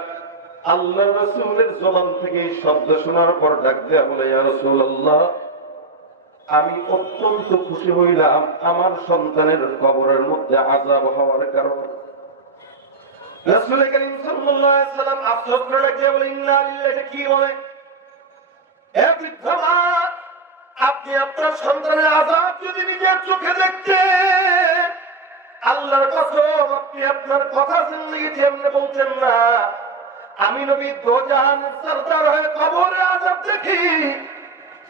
আল্লাহ রাসূলের জবান থেকে এই শব্দ শোনার পর ডাক দেয়া বলে, ইয়া রাসূলুল্লাহ, আমি অত্যন্ত খুশি হইলাম আমার সন্তানের কবরের মধ্যে আযাব হওয়ার কারণে। রাসূল করিম সাল্লাল্লাহু আলাইহি সাল্লাম আফসোস করে ডাক দেয়া বলে, ইন্না লিল্লাহি, কি বলে? হে বৃদ্ধা মা, আপনি আপনার সন্তানের আযাব যদি নিজের চোখে দেখতেন, আল্লাহর কসম আপনি আপনার কথা জিন্দেগিতে এমনি বলতেন না, আমি নবী দোজাহানের সরদার হয়ে কবরে আযাব দেখি।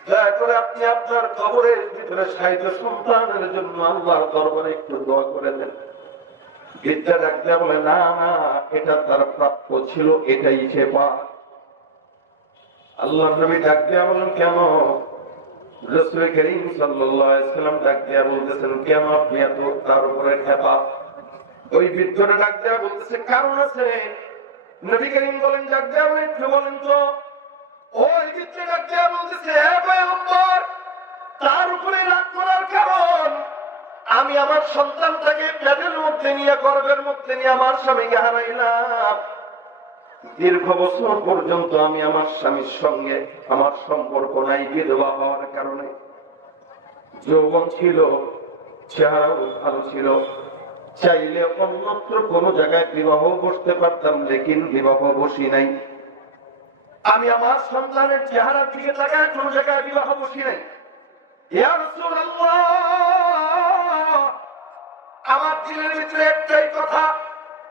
দয়া করে আপনি আপনার কবরের ভিতরে শায়িত সন্তানের জন্য আল্লাহর দরবারে একটু দোয়া করে দেন। বৃদ্ধা ডাকতে বলে, না না, এটা তার প্রাপ্য ছিল, এটাই সে পায়। আল্লাহর নবী ডাক দিয়া বলেন, কেন? রাসূল করিম সাল্লাল্লাহু আলাইহি ওয়াসাল্লাম ডাক দিয়া বলতেছেন, কেন আপনি এত তার উপরে খেপা? ওই বৃদ্ধটা ডাক দিয়া বলতেছে, কারণ আছে। নবী করিম বলেন, ডাক দিয়া বলেন, একটু বলেন তো। ওই বৃদ্ধ ডাক দিয়া বলতেছে, হে পয়গম্বর, তার উপরে রাগ করার কারণ, আমি আমার সন্তানটাকে পেটের মধ্যে নিয়ে, গর্ভের মধ্যে নিয়ে আমার স্বামীকে হারাইলাম। দীর্ঘ বছর পর্যন্ত আমি আমার স্বামীর সঙ্গে আমার সম্পর্ক নাই, বিধবা হওয়ার কারণে। যৌবন ছিল, চেহারাও ভালো ছিল, চাইলে অন্যত্র কোন জায়গায় বিবাহ বসতে পারতাম, লেকিন বিবাহ বসি নাই। আমি আমার সন্তানের চেহারার দিকে তাকায় কোন জায়গায় বিবাহ বসি নাই। ইয়া রাসূলুল্লাহ, আমার দিলের ভিতরে একটাই কথা,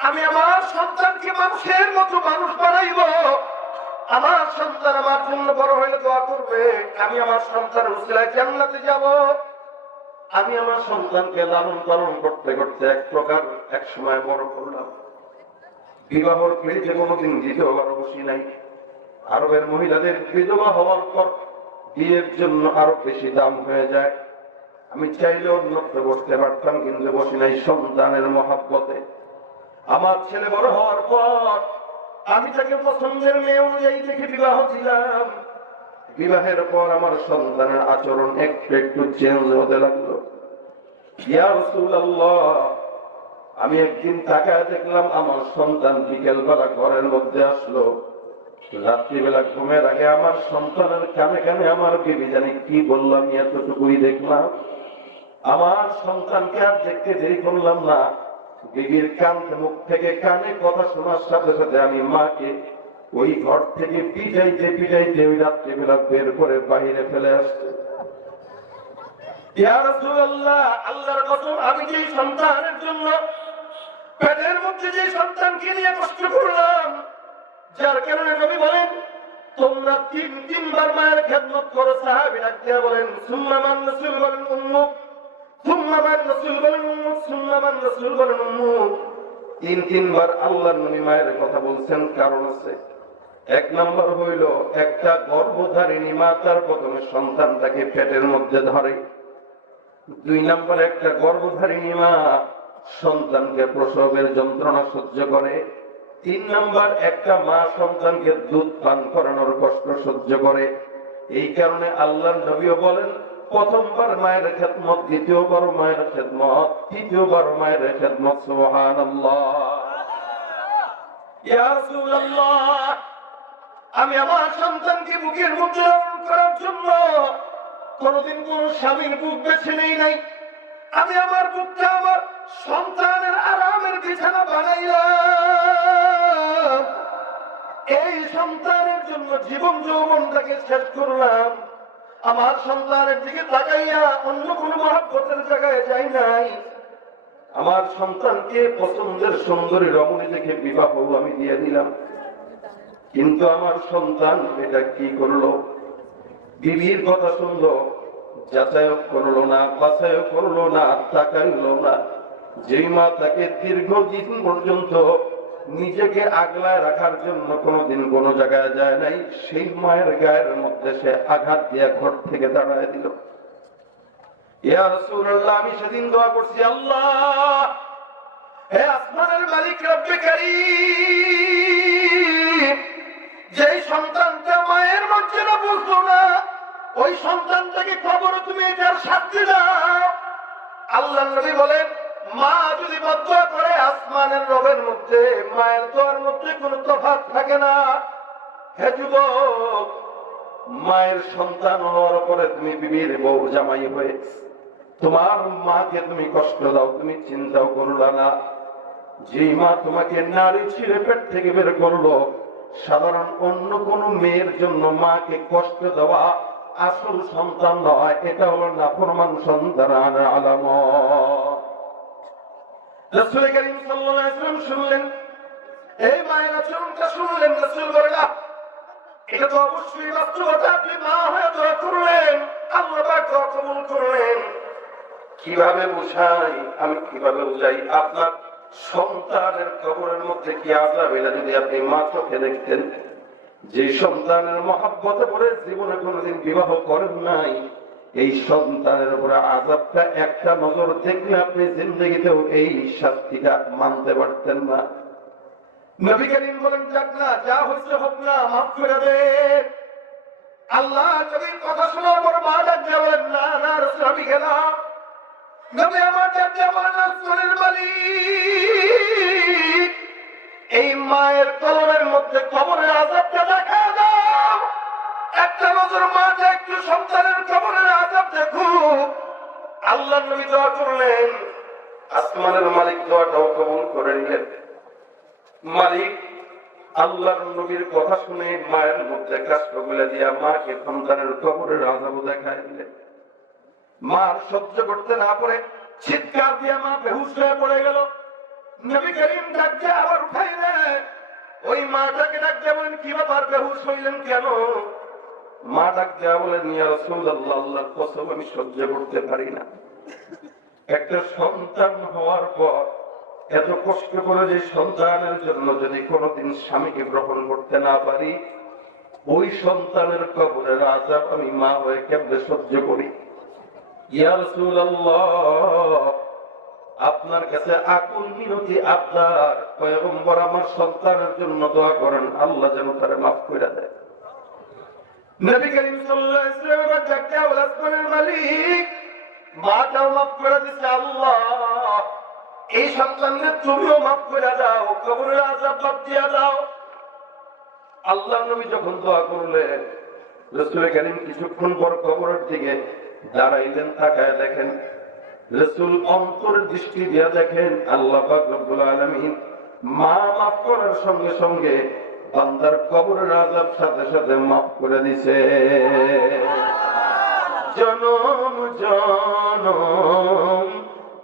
আমি আমার সন্তানকে মানুষের মতো মানুষ বানাইব। আমার সন্তান আমার জন্য বড় হলে দোয়া করবে, আমি আমার সন্তানের উসিলায় জান্নাতে যাব। আমি আমার সন্তানকে লালন পালন করতে করতে এক প্রকার এক সময় বড় করলাম। বিবাহর পিড়িতে কোনোদিন দ্বিতীয়বার বসি নাই। আরবের মহিলাদের বিধবা হওয়ার পর বিয়ের জন্য আরো বেশি দাম হয়ে যায়। আমি চাইলে অন্যত্র বসতে পারতাম, কিন্তু বসি নাই সন্তানের মহাব্বতে। আমার ছেলে বড় হওয়ার পর আমি তাকে পছন্দের মেয়ে অনুযায়ী দেখে বিবাহ দিলাম। বিবাহের পর আমার সন্তানের আচরণ একটু একটু চেঞ্জ হতে লাগলো। ইয়া রাসূলুল্লাহ, আমি একদিন তাকায় দেখলাম আমার সন্তান বিকেল বেলা ঘরের মধ্যে আসলো। রাত্রিবেলা ঘুমের আগে আমার সন্তানের কানে কানে আমার বিবি জানি কি বললাম, এতটুকুই দেখলাম। আমার সন্তানকে আর দেখতে দেরি করলাম না, বিবির কান মুখ থেকে কানে কথা শোনার সাথে সাথে আমি মাকে ওই ঘর থেকে পিটাইতে পিটাইতে ওই রাত্রিবেলা বের করে বাহিরে ফেলে আসছে। ইয়া রাসূলুল্লাহ, আল্লাহর কসম, আমি যে সন্তানের জন্য পেটের মধ্যে যে সন্তানকে নিয়ে কষ্ট করলাম, যার কারণে নবী বলেন, তোমরা তিনবার মায়ের খেদমত করো। সাহাবীরা কি বলেন? সুম্মা মান, রাসূল বলেন উম্মুক, সুম্মা মান, রাসূল বলেন উম্মুক, সুম্মা মান, রাসূল বলেন উম্মুক। তিনবার আল্লাহর নবী মায়ের কথা বলছেন, কারণ আছে। এক নম্বর হইল, একটা গর্ভধারিণী মা তার প্রথমে সন্তানটাকে পেটের মধ্যে ধরে। 2 নম্বর, একটা গর্ভধারিণী মা সন্তানকে প্রসবের যন্ত্রণা সহ্য করে। 3 নম্বর, একটা মা সন্তানকে দুধ পান করানোর কষ্ট সহ্য করে। এই কারণে আল্লাহর নবীও বলেন, প্রথমবার মায়ের খেদমত, দ্বিতীয়বার মায়ের খেদমত, তৃতীয়বার মায়ের খেদমত। সুবহানাল্লাহ। ইয়া রাসূলুল্লাহ, আমি আমার সন্তানকে বুকের মধ্যে লালন করার জন্য কোনদিন কোন স্বামীর বুক বেছে নেই নাই। আমি আমার বুকটা আমার সন্তানের আরামের বিছানা বানাইলাম। এই সন্তানের জন্য জীবন যৌবনটাকে শেষ করলাম। আমার সন্তানের দিকে তাকাইয়া অন্য কোন মহব্বতের জায়গায় যাই নাই। আমার সন্তানকে পছন্দের সুন্দরী রমণী দেখে বিবাহ আমি দিয়ে দিলাম। কিন্তু আমার সন্তান এটা কি করলো? বিবির কথা শুনলো, যাচাইও করলো না, বাছাইও করলো না, তাকাইলো না। যেই মা তাকে দীর্ঘদিন পর্যন্ত নিজেকে আগলায় রাখার জন্য কোনোদিন কোনো জায়গায় যায় নাই, সেই মায়ের গায়ের মধ্যে সে আঘাত দিয়ে ঘর থেকে দাঁড়ায় দিল। ইয়া রাসূলুল্লাহ, আমি সেদিন দোয়া করছি, আল্লাহ, হে আসমানের মালিক রব্বে কারীম, যেই সন্তানটা মায়ের মর্যাদা বুঝলো না, ওই সন্তানটাকে খবর তুমি এটার শাস্তি দাও। আল্লাহ নবী বলেন, মা যদি বদদোয়া করে আসমানের রবের মধ্যে মায়ের দোয়ার মধ্যে কোনো তফাৎ থাকে না। হে যুবক, মায়ের সন্তান হওয়ার পরে তুমি বিবির বউ জামাই হয়ে তোমার মাকে তুমি কষ্ট দাও, তুমি চিন্তাও করলা না। যে মা তোমাকে নারী ছিঁড়ে পেট থেকে বের করলো, সাধারণ অন্য কোন মেয়ের জন্য মাকে কষ্ট দেওয়া আসল সন্তান নয়, এটা হলো নাফরমান সন্তান আলামত। রাসূল করিম সাল্লাল্লাহু আলাইহি ওয়াসাল্লাম শুনলেন, এই মায়ের আচরণটা শুনলেন। রাসূল বললেন, এটা তো অবশ্যই বাস্তবতা। আপনি মা হয়ে দোয়া করলেন, আল্লাহ পাক দোয়া কবুল করলেন। কিভাবে বুঝাই, আমি কিভাবে বুঝাই? আপনার সন্তানের কবরের মধ্যে কি আযাব, এটা যদি আপনি মা চোখে দেখতেন। যে সন্তানের মহাব্বতে পড়ে জীবনে কোনোদিন বিবাহ করেন নাই, এই সন্তানের উপরে আযাবটা একটা নজর দেখলে আপনি জিন্দেগিতেও এই শাস্তিটা মানতে পারতেন না। নবী করিম বলেন, যাক না, যা হয়েছে হোক না, মাফ করে দে। আল্লাহ নবীর কথা শোনার পর মা ডাক দিয়ে বলেন, না না রাসূল, আমি গেলাম। নবী আমার ডাক দিয়ে বলেন, আসমানের মালিক, এই মায়ের কবরের মধ্যে কবরের আযাবটা দেখা দাও। একটা নজর মাঝে একটু সন্তানের কবরের আযাব দেখুক। আল্লাহ নবী দোয়া করলেন, আসমানের মালিক দোয়াটাও কবুল করে নিলেন। মালিক আল্লাহর নবীর কথা শুনে মায়ের মধ্যে কাষ্ঠগুলো দিয়া মাকে সন্তানের কবরের আযাব দেখায় দিলেন। মা সহ্য করতে না পারে চিৎকার দিয়া মা বেহুশ হয়ে পড়ে গেল। নবী করিম ডাক দিয়ে আবার উঠাইলেন। ওই মাটাকে ডাক দিয়ে বলেন, কি ব্যাপার, বেহুশ হইলেন কেন? মা ডাক দিয়া বলেন, ইয়া রাসূলুল্লাহ, আল্লাহর কসম, আমি সহ্য করতে পারি না। একটা সন্তান হওয়ার পর এত কষ্ট করে যে সন্তানের জন্য যদি কোনোদিন স্বামীকে গ্রহণ করতে না পারি, ওই সন্তানের কবরের আযাব আমি মা হয়ে কেমনে সহ্য করি? ইয়া রাসূলুল্লাহ, আপনার কাছে আকুল মিনতি, আপনার পয়গম্বর আমার সন্তানের জন্য দোয়া করেন, আল্লাহ যেন তারে মাফ করে দেয়। নবী করিম সাল্লাল্লাহু আলাইহি ওয়াসাল্লাম ডাকতে আসমানের মালিক, মাটাও মাফ করে দিচ্ছে, আল্লাহ এই সন্তানদের তুমিও মাফ করে দাও, কবরের আযাব বাদ দিয়া দাও। আল্লাহ নবী যখন দোয়া করলেন, রাসূল করিম কিছুক্ষণ পর কবরের দিকে দাঁড়াইলেন, তাকায় দেখেন, রাসূল অন্তরের দৃষ্টি দিয়া দেখেন আল্লাহ পাক রব্বুল আলামিন মা মাফ করার সঙ্গে সঙ্গে বান্দার কবরের আযাব সাথে সাথে মাফ করে দিছে। জনম জনম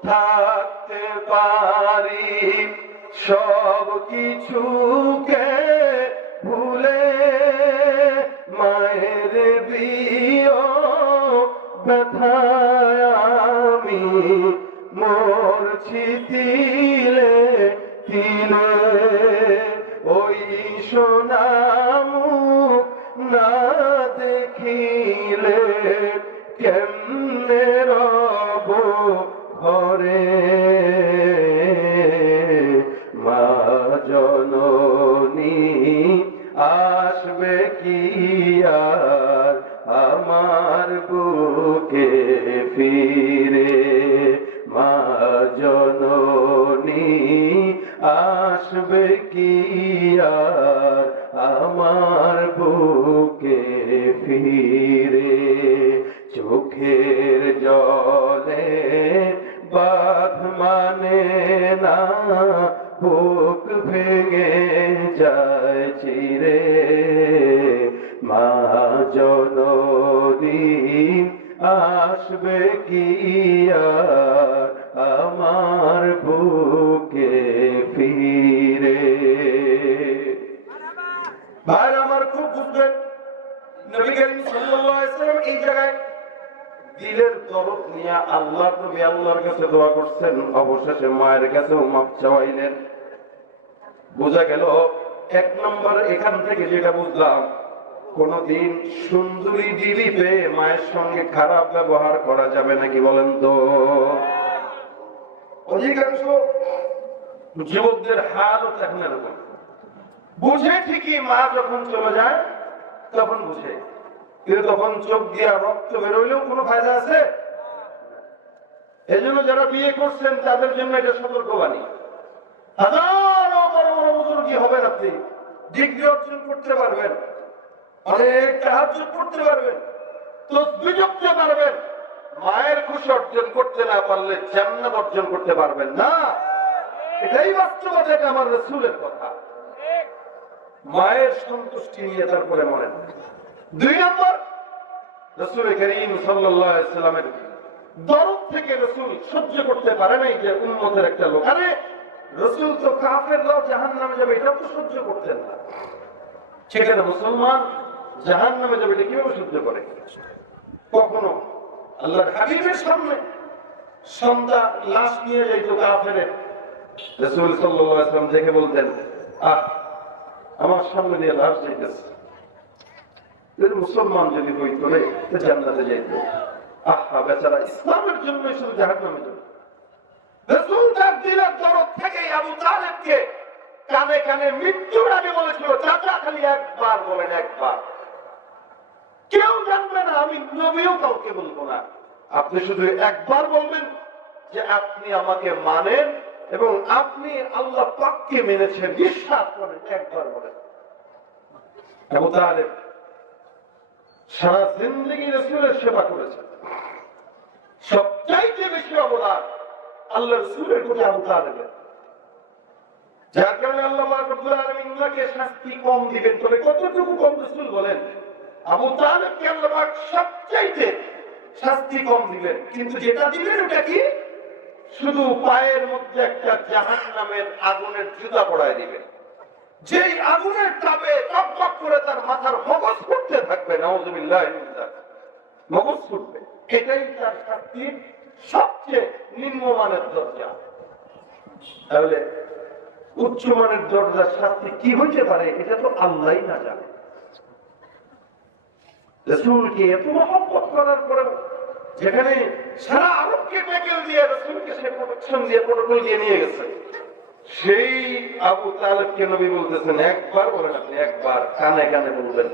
থাকতে পারি সব কিছুকে ভুলে, মায়ের বিয়োগ ব্যথায় আমি মরছি তিলে তিলে, ওই সোনামুখ না দেখিলে কেমনে রব ঘরে, মা জননী আসবে কি আর আমার বুকে ফিরে, মা জননী আসবে কি আর আমার বুকে ফিরে। চোখের জলে বাঁধ মানে না, বুক ভেঙে যায় চিরে, মা জননী আসবে কি আর আমার বুকে ফিরে। ভাই আমার খুব বুঝবেন, নবী করিম সাল্লাল্লাহু আলাইহি ওয়াসাল্লাম এই জায়গায় দিলের দরদ নিয়ে আল্লাহর নবী আল্লাহর কাছে দোয়া করছেন, অবশেষে মায়ের কাছেও মাফ চাইলেন। বোঝা গেল এক নম্বর এখান থেকে যেটা বুঝলাম, কোনদিন সুন্দরী বিবি পেয়ে মায়ের সঙ্গে খারাপ ব্যবহার করা যাবে নাকি বলেন তো? অধিকাংশ যুবকদের হালও এখন এরকম, বুঝে ঠিকই, মা যখন চলে যায় তখন বুঝে, কিন্তু তখন চোখ দিয়া রক্ত বেরোইলেও কোনো ফায়দা আছে? এই জন্য যারা বিয়ে করছেন তাদের জন্য এটা সতর্কবাণী। হাজারো বড় বড় বুজুর্গি হবেন, আপনি ডিগ্রি অর্জন করতে পারবেন, অনেক তাহাজ্জুদ করতে পারবেন, তাসবিহ জপতে পারবেন, মায়ের খুশি অর্জন করতে না পারলে জান্নাত অর্জন করতে পারবেন না। এটাই বাস্তবতা, এটা আমার রাসূলের কথা। মায়ের সন্তুষ্টি নিয়ে তারপরে মরেন। 2 নম্বর, রাসূল করিম সাল্লাল্লাহু আলাইহি ওয়াসাল্লামের দরদ থেকে রাসূল সহ্য করতে পারে নাই যে উম্মতের একটা লোক, আরে রাসূল তো কাফেররাও জাহান্নামে যাবে এটা তো সহ্য করতেন না, সেখানে মুসলমান জাহান্নামে যাবে এটা কিভাবে সহ্য করে? কখনো আল্লাহর হাবিবের সামনে সন্তান লাশ নিয়ে যাইতো কাফেরের, রাসূল সাল্লাল্লাহু আলাইহি ওয়াসাল্লাম দেখে বলতেন, আহ আমার সামনে দিয়ে লাশ যাইতেছে, মুসলমান যদি হইতো রে তো জান্নাতে যাইত। আহা বেচারা ইসলামের জন্য শুধু জাহান্নামে যাবে। রাসূল তার দিলের দরদ থেকে আবু তালেবকে কানে কানে মৃত্যুর আগে বলেছিল, চাচা খালি একবার বলেন, একবার, কেউ জানবে না, আমি নবীও কাউকে বলবো না, আপনি শুধু একবার বলবেন যে আপনি আমাকে মানেন এবং আপনি আল্লাহ পাককে মেনেছেন, বিশ্বাস করেন, একবার বলেন। আবু তালেব সারা জিন্দেগি রাসূলের সেবা করেছেন, সবচাইতে বেশি অবদান আল্লাহ রাসূলের প্রতি আবু তালেবের, যার কারণে আল্লাহ রাব্বুল আলামিন ওনাকে শাস্তি কম দিবেন। তবে কতটুকু কম রাসূল বলেন? আবু তালেবকে আল্লাহ পাক সবচাইতে শাস্তি কম দিবেন, কিন্তু যেটা দিবেন ওটা কি? শুধু পায়ের মধ্যে একটা জাহান্নামের আগুনের জুতা পরায় দিবেন, যেই আগুনের তাপে টকটক করে তার মাথার মগজ ফুটতে থাকবে, নাউযুবিল্লাহ, মগজ ফুটবে। এটাই তার শাস্তির সবচেয়ে নিম্নমানের দরজা। তাহলে উচ্চমানের দরজার শাস্তি কি হইতে পারে এটা তো আল্লাহই না জানে। রাসূলকে এত মহব্বত করার পরে যেখানে সারা আরবকে ট্যাকেল দিয়ে রাসূলকে সে প্রোটেকশন দিয়ে প্রোটোকল দিয়ে নিয়ে গেছে, সেই আবু তালেবকে নবী বলতেছেন, একবার বলেন, আপনি একবার, কানে কানে বলবেন।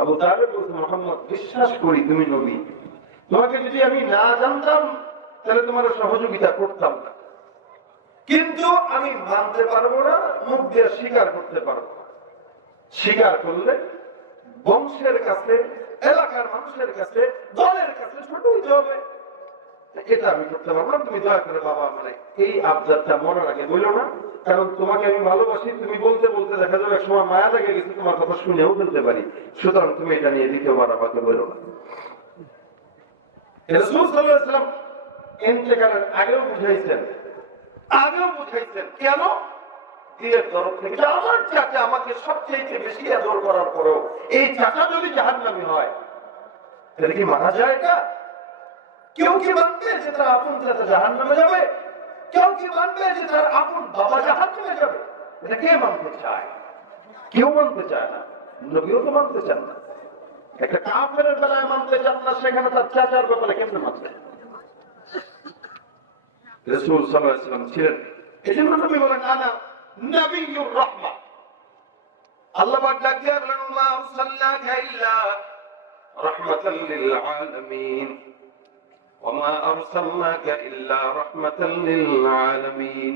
আবু তালেব বলছেন, মুহাম্মদ বিশ্বাস করি তুমি নবী, তোমাকে যদি আমি না জানতাম তাহলে তোমার সহযোগিতা করতাম না, কিন্তু আমি মানতে পারবো না, মুখ দিয়ে স্বীকার করতে পারবো না। স্বীকার করলে বংশের কাছে, এলাকার মানুষের কাছে, দলের কাছে ছোট হইতে হবে, এটা আমি করতে পারবো না। তুমি দয়া করে বাবা মানে এই আবদারটা মনে রাখে বললো না, কারণ তোমাকে আমি ভালোবাসি, তুমি বলতে বলতে দেখা যাবে এক সময় মায়া লেগে গেছে, তোমার কথা শুনেও ফেলতে পারি, সুতরাং তুমি এটা নিয়ে দ্বিতীয়বার আমাকে বলো না। রাসূল সাল্লাল্লাহু আলাইহি ওয়াসাল্লাম ইন্তেকালের আগেও বুঝাইছেন, কেন? দিলের তরফ থেকে, আমার চাচা আমাকে সবচেয়ে বেশি আদর করার পরেও এই চাচা যদি জাহান্নামী হয় তাহলে কি মানা যায়? এটা কেউ কি মানবে যে তার আপন চাচা জাহান্নামে যাবে? কেউ কি মানবে যে তার আপন বাবা জাহান্নামে যাবে? এটা কে মানতে চায়? কেউ মানতে চায় না, নবীও তো মানতে চান না। একটা কাফেরের বেলায় মানতে চান না, সেখানে তার চাচার ব্যাপারে কেমনে মানবে? রাসূল সাল্লাল্লাহু আলাইহি ওয়াসাল্লাম ছিলেন, এজন্য নবী বলেন, আনা নবিয়্যুর রাহমা। আল্লাহ পাক ডাক দিয়ে বলেন, মা আরসালনাকা ইল্লা রাহমাতাল লিল আলামিন ওয়া মা আরসালনাকা ইল্লা রাহমাতাল লিল আলামিন।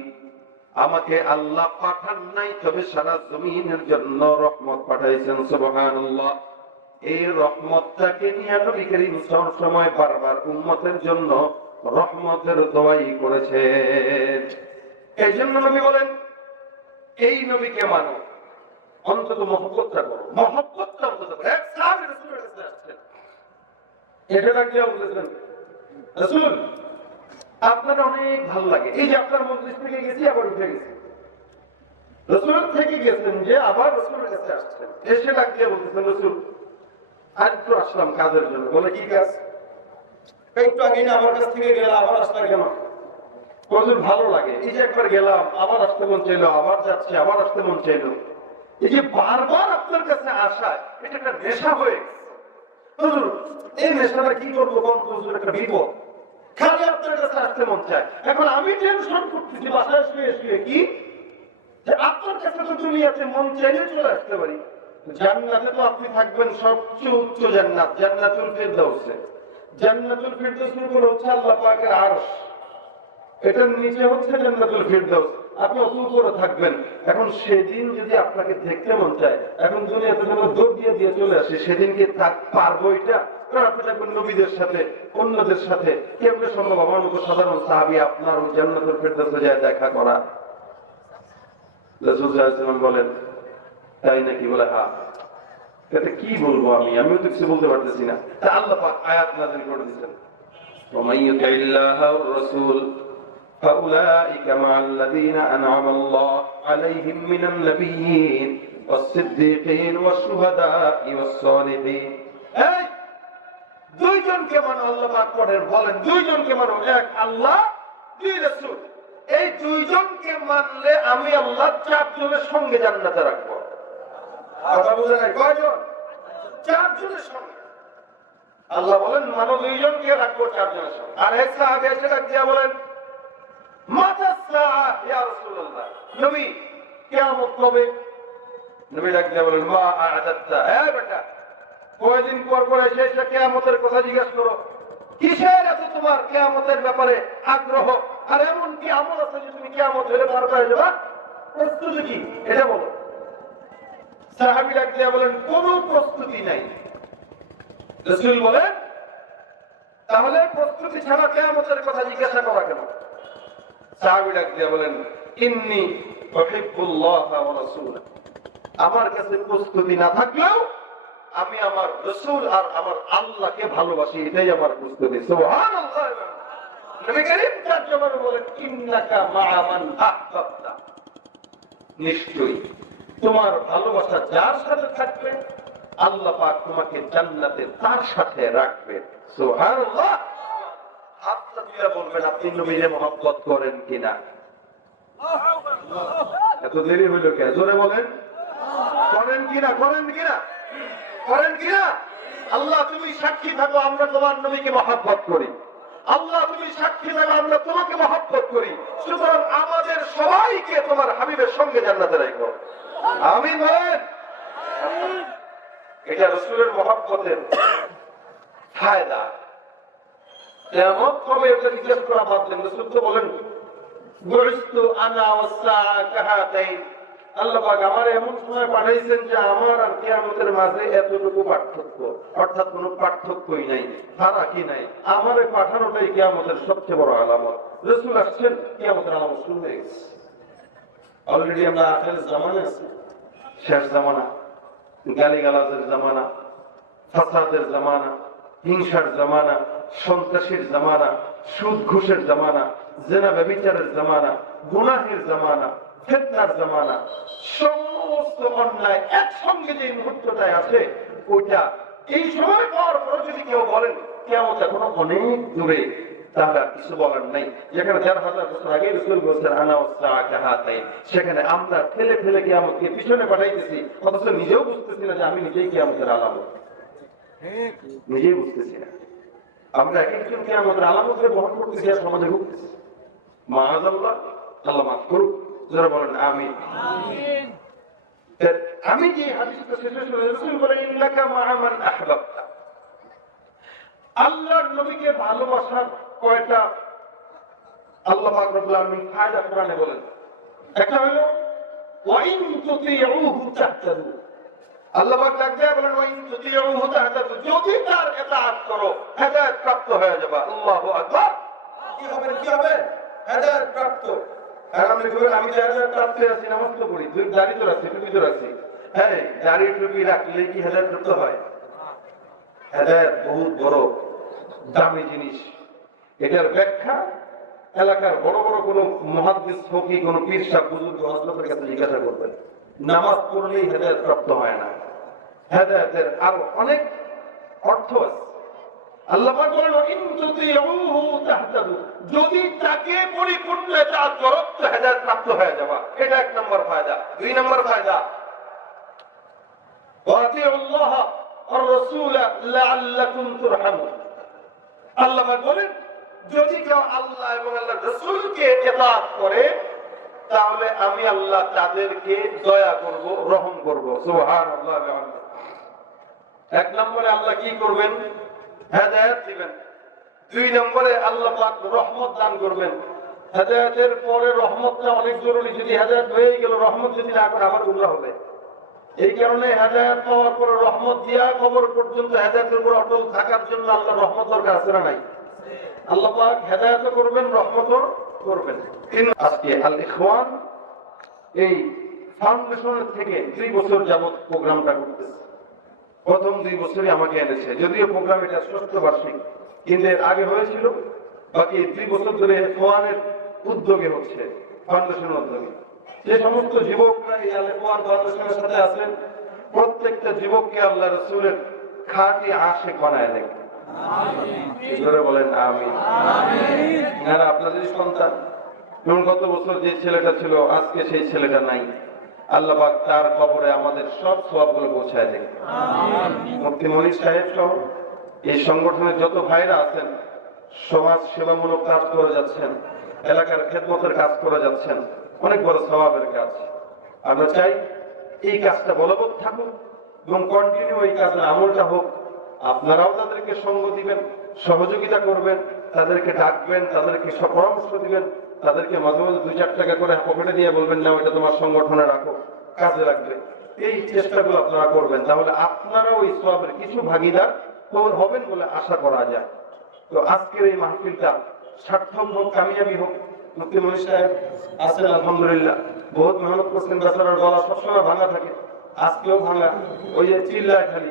আমাকে আল্লাহ পাঠান নাই, তবে সারা জমিনের জন্য রহমত পাঠাইছেন। সুবহানাল্লাহ। এই রহমতটাকে নিয়ে নবী করিম সব সময় বারবার উম্মতের জন্য রহমতের দোয়াই করেছেন। এই জন্য নবী বলেন, এই নবীকে মানো, অন্তত মহব্বতটা করো, মহব্বতটা অন্তত করো। এক সাহাবী রাসূলের কাছে আসছেন, এটা লাগিয়ে বলতেছেন, রাসূল আপনার অনেক ভালো লাগে, এই যে আপনার মজলিস থেকে গেছি আবার উঠে গেছি। রাসূল থেকে গেছেন যে আবার রাসূলের কাছে আসছেন, এসে লাগিয়ে বলতেছেন, রাসূল আর একটু আসলাম কাজের জন্য। বলে, কি কাজ? একটু আগে না আমার কাছ থেকে গেলাম, আবার আসলাম কেন? প্রচুর ভালো লাগে, এই যে একবার গেলাম আবার আসতে মন চাইলো, আবার যাচ্ছে আবার আসতে মন চাইলো, এই যে বারবার আপনার কাছে আসা, এটা একটা নেশা হয়ে গেছে। হুজুর এই নেশাটা কি করবো? কম হুজুর একটা বিপদ, খালি আপনার কাছে আসতে মন চায়। এখন আমি টেনশন করতেছি বাসায় শুয়ে শুয়ে, কি যে আপনার কাছে তো দুনিয়াতে মন চাইলে চলে আসতে পারি, জান্নাতে তো আপনি থাকবেন সবচেয়ে উচ্চ জান্নাত, জান্নাতুল ফিরদাউসে। জান্নাতুল ফিরদৌসের উপর হচ্ছে আল্লাহ পাকের আরশ, এটার নিচে হচ্ছে জান্নাতুল ফিরদৌস। আপনি অত উপরে থাকবেন। এখন সেদিন যদি আপনাকে দেখতে মন চায়, এখন দুনিয়াতে যেন দৌড় দিয়ে দিয়ে চলে আসে, সেদিনকে পারবো এটা? কারণ আপনি থাকবেন নবীদের সাথে, অন্যদের সাথে, কেমনে সম্ভব আমার মতো সাধারণ সাহাবী আপনার ওই জান্নাতুল ফিরদৌসে যায় দেখা করা? রাসূল সাল্লাল্লাহু আলাইহি ওয়াসাল্লাম বলেন, তাই নাকি? বলে হ্যাঁ। এটা কি বলবো আমিও তো কিছু বলতে পারতেছি না। তা আল্লাহ পাক আয়াত নাযিল করে দিয়েছেন, ومن يطع الله والرسول فأولئك مع الذين أنعم الله عليهم من النبيين والصديقين والشهداء والصالحين। এই দুইজনকে মানো, আল্লাহ পাক বলেন দুইজনকে মানো, এক আল্লাহ, দুই রাসূল। এই দুইজনকে মানলে আমি আল্লাহ চারজনের সঙ্গে জান্নাতে রাখবো। কথা বুঝে নাই? কয়জন? চারজনের সঙ্গে। আল্লাহ বলেন মানো দুইজনকে রাখবো চারজনের সঙ্গে। আর এক সাহাবী এসে ডাক দিয়া বলেন, মাতা সাআ ইয়া রাসূলুল্লাহ, নবী কিয়ামত কবে? নবী ডাক দিয়া বলেন, মা আ'দাত্তা। বেটা, কয়দিন পর পর এসে কিয়ামতের কথা জিজ্ঞাসা করো? কিসের এত তোমার কিয়ামতের ব্যাপারে আগ্রহ? আর এমন কি আমল আছে যে তুমি কিয়ামত হলে পার পেয়ে যাবা? প্রস্তুতি কি এটা বলো। সাহাবী ডাক দিয়া বলেন, কোনো প্রস্তুতি নাই। রাসূল বলেন, তাহলে প্রস্তুতি ছাড়া কিয়ামতের কথা জিজ্ঞাসা করা কেন? সাহাবী ডাক দিয়া বলেন, ইন্নী উহিব্বুল্লাহ ওয়া রাসূলাহু, আমার কাছে প্রস্তুতি না থাকলেও আমি আমার রাসূল আর আমার আল্লাহকে ভালোবাসি, এটাই আমার প্রস্তুতি। সুবহানাল্লাহ। নবী করিম তারজমা বলেন, ইন্নাকা মা'a মান আহবাবতা, নিশ্চয়ই তোমার ভালোবাসা যার সাথে থাকবে আল্লাহ পাক তোমাকে জান্নাতে তার সাথে রাখবে। সুবহানাল্লাহ। আপনারা বলবেন আপনি নবীকে মহব্বত করেন কিনা? এত দেরি হইল কেন? জোরে বলেন, করেন কিনা? করেন কিনা? করেন কিনা? আল্লাহ তুমি সাক্ষী থাকো আমরা তোমার নবীকে মহব্বত করি। আল্লাহ তুমি সাক্ষী থাকো আমরা তোমাকে মহব্বত করি। সুতরাং আমাদের সবাইকে তোমার হাবিবের সঙ্গে জান্নাতে রাখো। আমিন বলেন। এটা রাসূলের মহব্বতের ফায়দা। কিয়ামত কবে এটা জিজ্ঞেস করা বাদ দেন। রাসূল তো বলেন, বুইস্তু আনা ওয়াস সাআ কাহাতাইন, আল্লাহ পাক আমার এমন সময় পাঠাইছেন যে আমার আর কিয়ামতের মাঝে এতটুকু পার্থক্য, অর্থাৎ কোনো পার্থক্যই নাই, ফারাকই নাই। আমারে পাঠানোটাই কিয়ামতের সবচেয়ে বড় আলামত। রাসূল আসছেন, কিয়ামতের আলামত শুরু হয়ে গেছে। অলরেডি আমরা আখিরের জামানা আছি, শেষ জামানা, গালিগালাজের জামানা, ফাসাদের জামানা, হিংসার জামানা, সন্ত্রাসীর জামানা, সুদ ঘুষের জামানা, জেনা ব্যভিচারের জামানা, গুনাহের জামানা, ফিতনার জামানা, সমস্ত অন্যায় একসঙ্গে যে মুহূর্তটায় আছে ওইটা এই সময় পর পর যদি কেউ বলেন কিয়ামত এখনো অনেক দূরে, তাহলে আর কিছু বলার নাই। যেখানে ১,৫০০ বছর আগে রাসূল বলেছেন আনা ওয়াস সাআ কাহাতাইন, সেখানে আমরা ঠেলে ঠেলে কিয়ামতকে পিছনে পাঠাইতেছি, অথচ নিজেও বুঝতেছি না যে আমি নিজেই কিয়ামতের আলামত, নিজেই বুঝতেছি না। আমরা এক একজন কিয়ামতের আলামতকে বহন করতেছি আর সমাজে ভুগতেছি। মাআযাল্লাহ, আল্লাহ মাফ করুক। যারা বলেন আমিন। আমি যে হাদিসটা শেষে শুনে রাসূল বলেন, ইন্নাকা মা'a মান আহবাবতা, আল্লাহর নবীকে ভালোবাসার কয়টা আল্লাহ পাক রব্বুল আলামিন ফায়দা কোরআনে বলেন। একটা হলো ওয়া ইন তুতিউহু তাহতাদু, আল্লাহ পাক ডাক দেয়া বলেন ওয়া ইন তুতিউহু তাহতাদু, যদি তার ইতাআত করো হেদায়েত প্রাপ্ত হয়ে যাবে। আল্লাহু আকবার। কি হবে? কি হবে? হেদায়েত প্রাপ্ত। আর আমি বলি আমি হেদায়েত প্রাপ্ত আছি, নামাজ তো পড়ি, দুই দাড়ি তো রাখছি, টুপি তো রাখছি। হ্যাঁ, দাড়ি টুপি রাখলে কি হেদায়েত প্রাপ্ত হয়? হেদায়েত বহুত বড় দামি জিনিস। এটার ব্যাখ্যা এলাকার বড় বড় কোন মুহাদ্দিস ফকি, কোন পীর সাহেব, বুজুর্গ, হযরতের কাছে জিজ্ঞাসা করবেন। নামাজ পড়লেই হেদায়েত প্রাপ্ত হয় না, হেদায়েতের আরো অনেক অর্থ আছে। আল্লাহ পাক বলেন ইন তুতিউহু তাহতাদু, যদি তাকে পরিপূর্ণ ইতাআত করো তো হেদায়েত প্রাপ্ত হয়ে যাবে। এটা এক নম্বর ফায়দা। দুই নম্বর ফায়দা, ওয়াতিউল্লাহ ওয়ার রাসূল লাআল্লাকুম তুরহামুন, আল্লাহ পাক বলেন যদি কেউ আল্লাহ এবং আল্লাহর রাসূলকে ইতাআত করে তাহলে আমি আল্লাহ তাদেরকে দয়া করব, রহম করব। সুবহানাল্লাহ। এক নম্বরে আল্লাহ কি করবেন? হেদায়েত দিবেন। 2 নম্বরে আল্লাহ পাক রহমত দান করবেন। হেদায়েতের পরে রহমতটা অনেক জরুরি। যদি হেদায়েত হয়ে গেল, রহমত যদি না করে আবার গুমরা হবে। এই কারণে হেদায়েত পাওয়ার পরে রহমত দিয়া কবর পর্যন্ত হেদায়েতের উপর অটল থাকার জন্য আল্লাহ রহমত দরকার আছে না নাই? আল্লাহ পাক হেদায়েতও করবেন, রহমতও করবেন। আজকে আল ইখওয়ান এই ফাউন্ডেশনের থেকে 2 বছর যাবত প্রোগ্রামটা করতেছে। প্রথম 2 বছরই আমাকে এনেছে, যদিও প্রোগ্রাম এটা 6ষ্ঠ বার্ষিক, কিন্তু এর আগে হয়েছিল। বাকি 2 বছর ধরে ইখওয়ানের উদ্যোগে হচ্ছে, ফাউন্ডেশনের উদ্যোগে। যে সমস্ত যুবকরা এই আল ইখওয়ান ফাউন্ডেশনের সাথে আছেন, প্রত্যেকটা যুবককে আল্লাহ রাসূলের খাঁটি আশিক বানায় দেন। আমিন। বলেন আমিন। আমিন। আপনাদের সন্তান যেমন গত বছর যে ছেলেটা ছিল, আজকে সেই ছেলেটা নাই। আল্লাহ পাক তার কবরে আমাদের সব সওয়াবগুলো পৌঁছায় দেন। আমিন। মুফতি মনির সাহেব সহ এই সংগঠনের যত ভাইরা আছেন, সমাজ সেবামূলক কাজ করে যাচ্ছেন, এলাকার খেদমতের কাজ করে যাচ্ছেন, অনেক বড় সওয়াবের কাজ। আমরা চাই এই কাজটা বলবৎ থাকুক এবং কন্টিনিউ এই কাজের আমলটা হোক। আপনারাও তাদেরকে সঙ্গ দিবেন, সহযোগিতা করবেন, তাদেরকে ডাকবেন, তাদেরকে পরামর্শ দিবেন, তাদেরকে মাঝে মাঝে 2-4 টাকা করে পকেটে দিয়ে বলবেন, না ওইটা তোমার সংগঠনে রাখো, কাজে লাগবে। এই চেষ্টাগুলো আপনারা করবেন, তাহলে আপনারাও এই সওয়াবের কিছু ভাগীদার হবেন বলে আশা করা যায়। তো আজকের এই মাহফিলটা সার্থক হোক, কামিয়াবি হোক। মুফতি মনির সাহেব আছেন, আলহামদুলিল্লাহ, বহুত মেহনত করছেন। বেচারার গলা সবসময় ভাঙা থাকে, আজকেও ভাঙা। ওই যে চিল্লায় খালি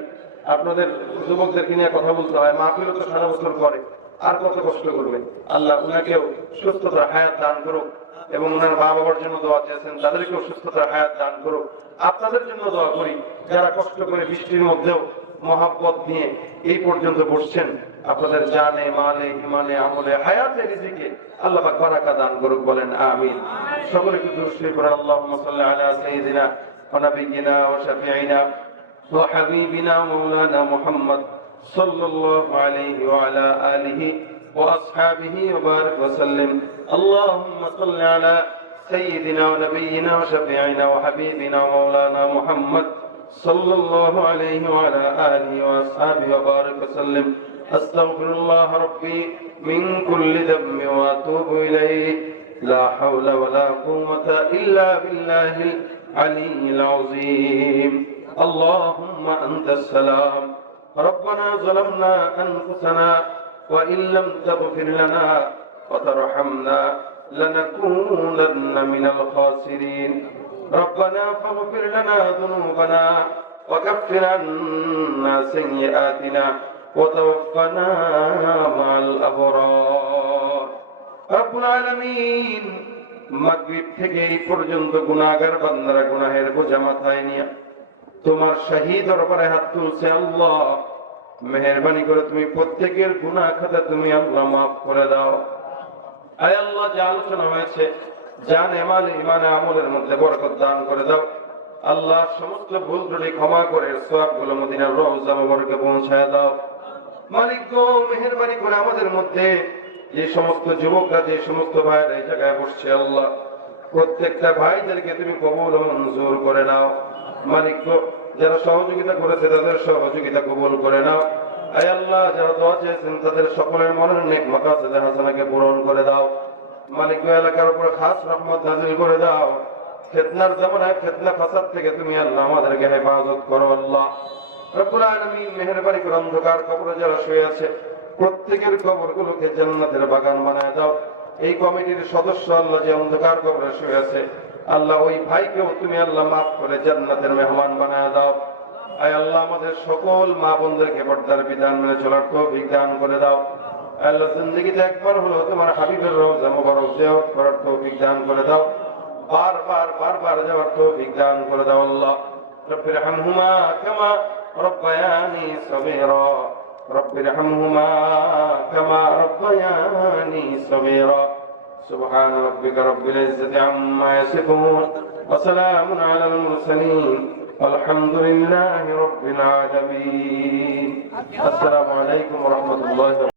আপনাদের যুবকদেরকে নিয়ে কথা বলতে হয়। মাহফিলও তো সারা বছর করে, আর কত কষ্ট করবেন। আল্লাহ উনাকেও সুস্থতার হায়াত দান করুক এবং ওনার মা বাবার জন্য দোয়া চেয়েছেন, তাদেরকেও সুস্থতার হায়াত দান করুক। আপনাদের জন্য দোয়া করি, যারা কষ্ট করে বৃষ্টির মধ্যেও মহাব্বত নিয়ে এই পর্যন্ত বসছেন। আপনাদের জানে, মালে, ইমানে, আমলে, হায়াতে, রিজিকে আল্লাহ পাক বারাকা দান করুক। বলেন আমিন। সকলে একটু দুরূদ শরীফ পড়ুন। আল্লাহুম্মা সাল্লি আলা সাইয়্যিদিনা ওয়া নাবিয়্যিনা ওয়া শাফিঈনা ওয়া হাবিবিনা মাওলানা মুহাম্মদ সাল্লাল্লাহু আলাইহি ওয়া আলা আলিহি ওয়া আসহাবিহি ওয়া বারাক ওয়া সাল্লিম। আল্লাহুম্মা সাল্লি আলা সাইয়্যিদিনা ওয়া নাবিয়্যিনা ওয়া শাফিঈনা ওয়া হাবিবিনা মাওলানা মুহাম্মদ সাল্লাল্লাহু আলাইহি ওয়া আলা আলিহি ওয়া আসহাবিহি ওয়া বারাক ওয়া সাল্লিম। আস্তাগফিরুল্লাহ রাব্বি মিন কুল্লি যামবি ওয়া আতুবু ইলাইহি লা হাওলা ওয়া লা কুওয়াতা ইল্লা বিল্লাহিল আলিয়্যিল আযীম। আল্লাহুম্মা আনতাস সালাম রব্বানা যালামনা আনফুসানা ওয়া ইন লাম তাগফির লানা ওয়া তারহামনা লানাকুনান্না মিনাল খাসিরিন। ربنا فاغفر لنا ذنوبنا وكفر عنا سيئاتنا وتوفنا مع الأبرار رب العالمين। মাগরিব থেকে এই পর্যন্ত গুনাহগার বান্দারা গুনাহের বোঝা মাথায় নিয়ে তোমার শাহী দরবারে হাত তুলছে। আল্লাহ মেহেরবানি করে তুমি প্রত্যেকের গুনাহ খাতা তুমি আল্লাহ মাফ করে দাও। আয় আল্লাহ, যে আলোচনা হয়েছে জানে, মালে, ইমানে, আমলের মধ্যে বরকত দান করে দাও। আল্লাহ সমস্ত ভুল ত্রুটি ক্ষমা করে সওয়াবগুলো মদিনার রওজা মুবারকে পৌঁছায় দাও। মালিক গো, মেহেরবানি করে আমাদের মধ্যে যে সমস্ত যুবকরা, যে সমস্ত ভাইরা এই জায়গায় বসছে, আল্লাহ প্রত্যেকটা ভাইদেরকে তুমি কবুল ও মঞ্জুর করে নাও। মালিক গো, যারা সহযোগিতা করেছে তাদের সহযোগিতা কবুল করে নাও। আয় আল্লাহ, যারা দোয়া চেয়েছেন তাদের সকলের মনের নেক মাকাসিদ হাসানাকে পূরণ করে দাও। মালিক গো, এলাকার উপর খাস রহমত নাযিল করে দাও। ফিতনার জামানায় ফিতনা ফাসাদ থেকে তুমি আল্লাহ আমাদেরকে হেফাজত করো। আল্লাহ রব্বুল আলামিন, মেহেরবানি করে অন্ধকার কবরে যারা শুয়ে আছে প্রত্যেকের কবরগুলোকে জান্নাতের বাগান বানায় দাও। এই কমিটির সদস্য আল্লাহ যে অন্ধকার কবরে শুয়ে আছে, আল্লাহ ওই ভাইকেও তুমি আল্লাহ মাফ করে জান্নাতের মেহমান বানায় দাও। আয় আল্লাহ, আমাদের সকল মা বোনদেরকে পর্দার বিধান মেনে চলার তৌফিক দান করে দাও। আল্লাহ, জিন্দেগিতে একবার হলো তোমার হাবিবের রওজা মুবারক জিয়ারত করার তৌফিক দান করে দাও। বারবার যাওয়ার তৌফিক দান করে দাও। আল্লাহ রব্বিরহামহুমা কামা রব্বায়ানি সগীরা রব্বিরহামহুমা কামা রব্বায়ানি সগীরা। সুবহান রাব্বিকা রব্বিল ইজ্জাতি আম্মা ইয়াসিফুন ওয়া সালামুন আলাল মুরসালিন আলহামদুলিল্লাহি রাব্বিল আলামিন। আসসালামু আলাইকুম ওয়া রাহমাতুল্লাহি ওয়া বারাকাতুহু।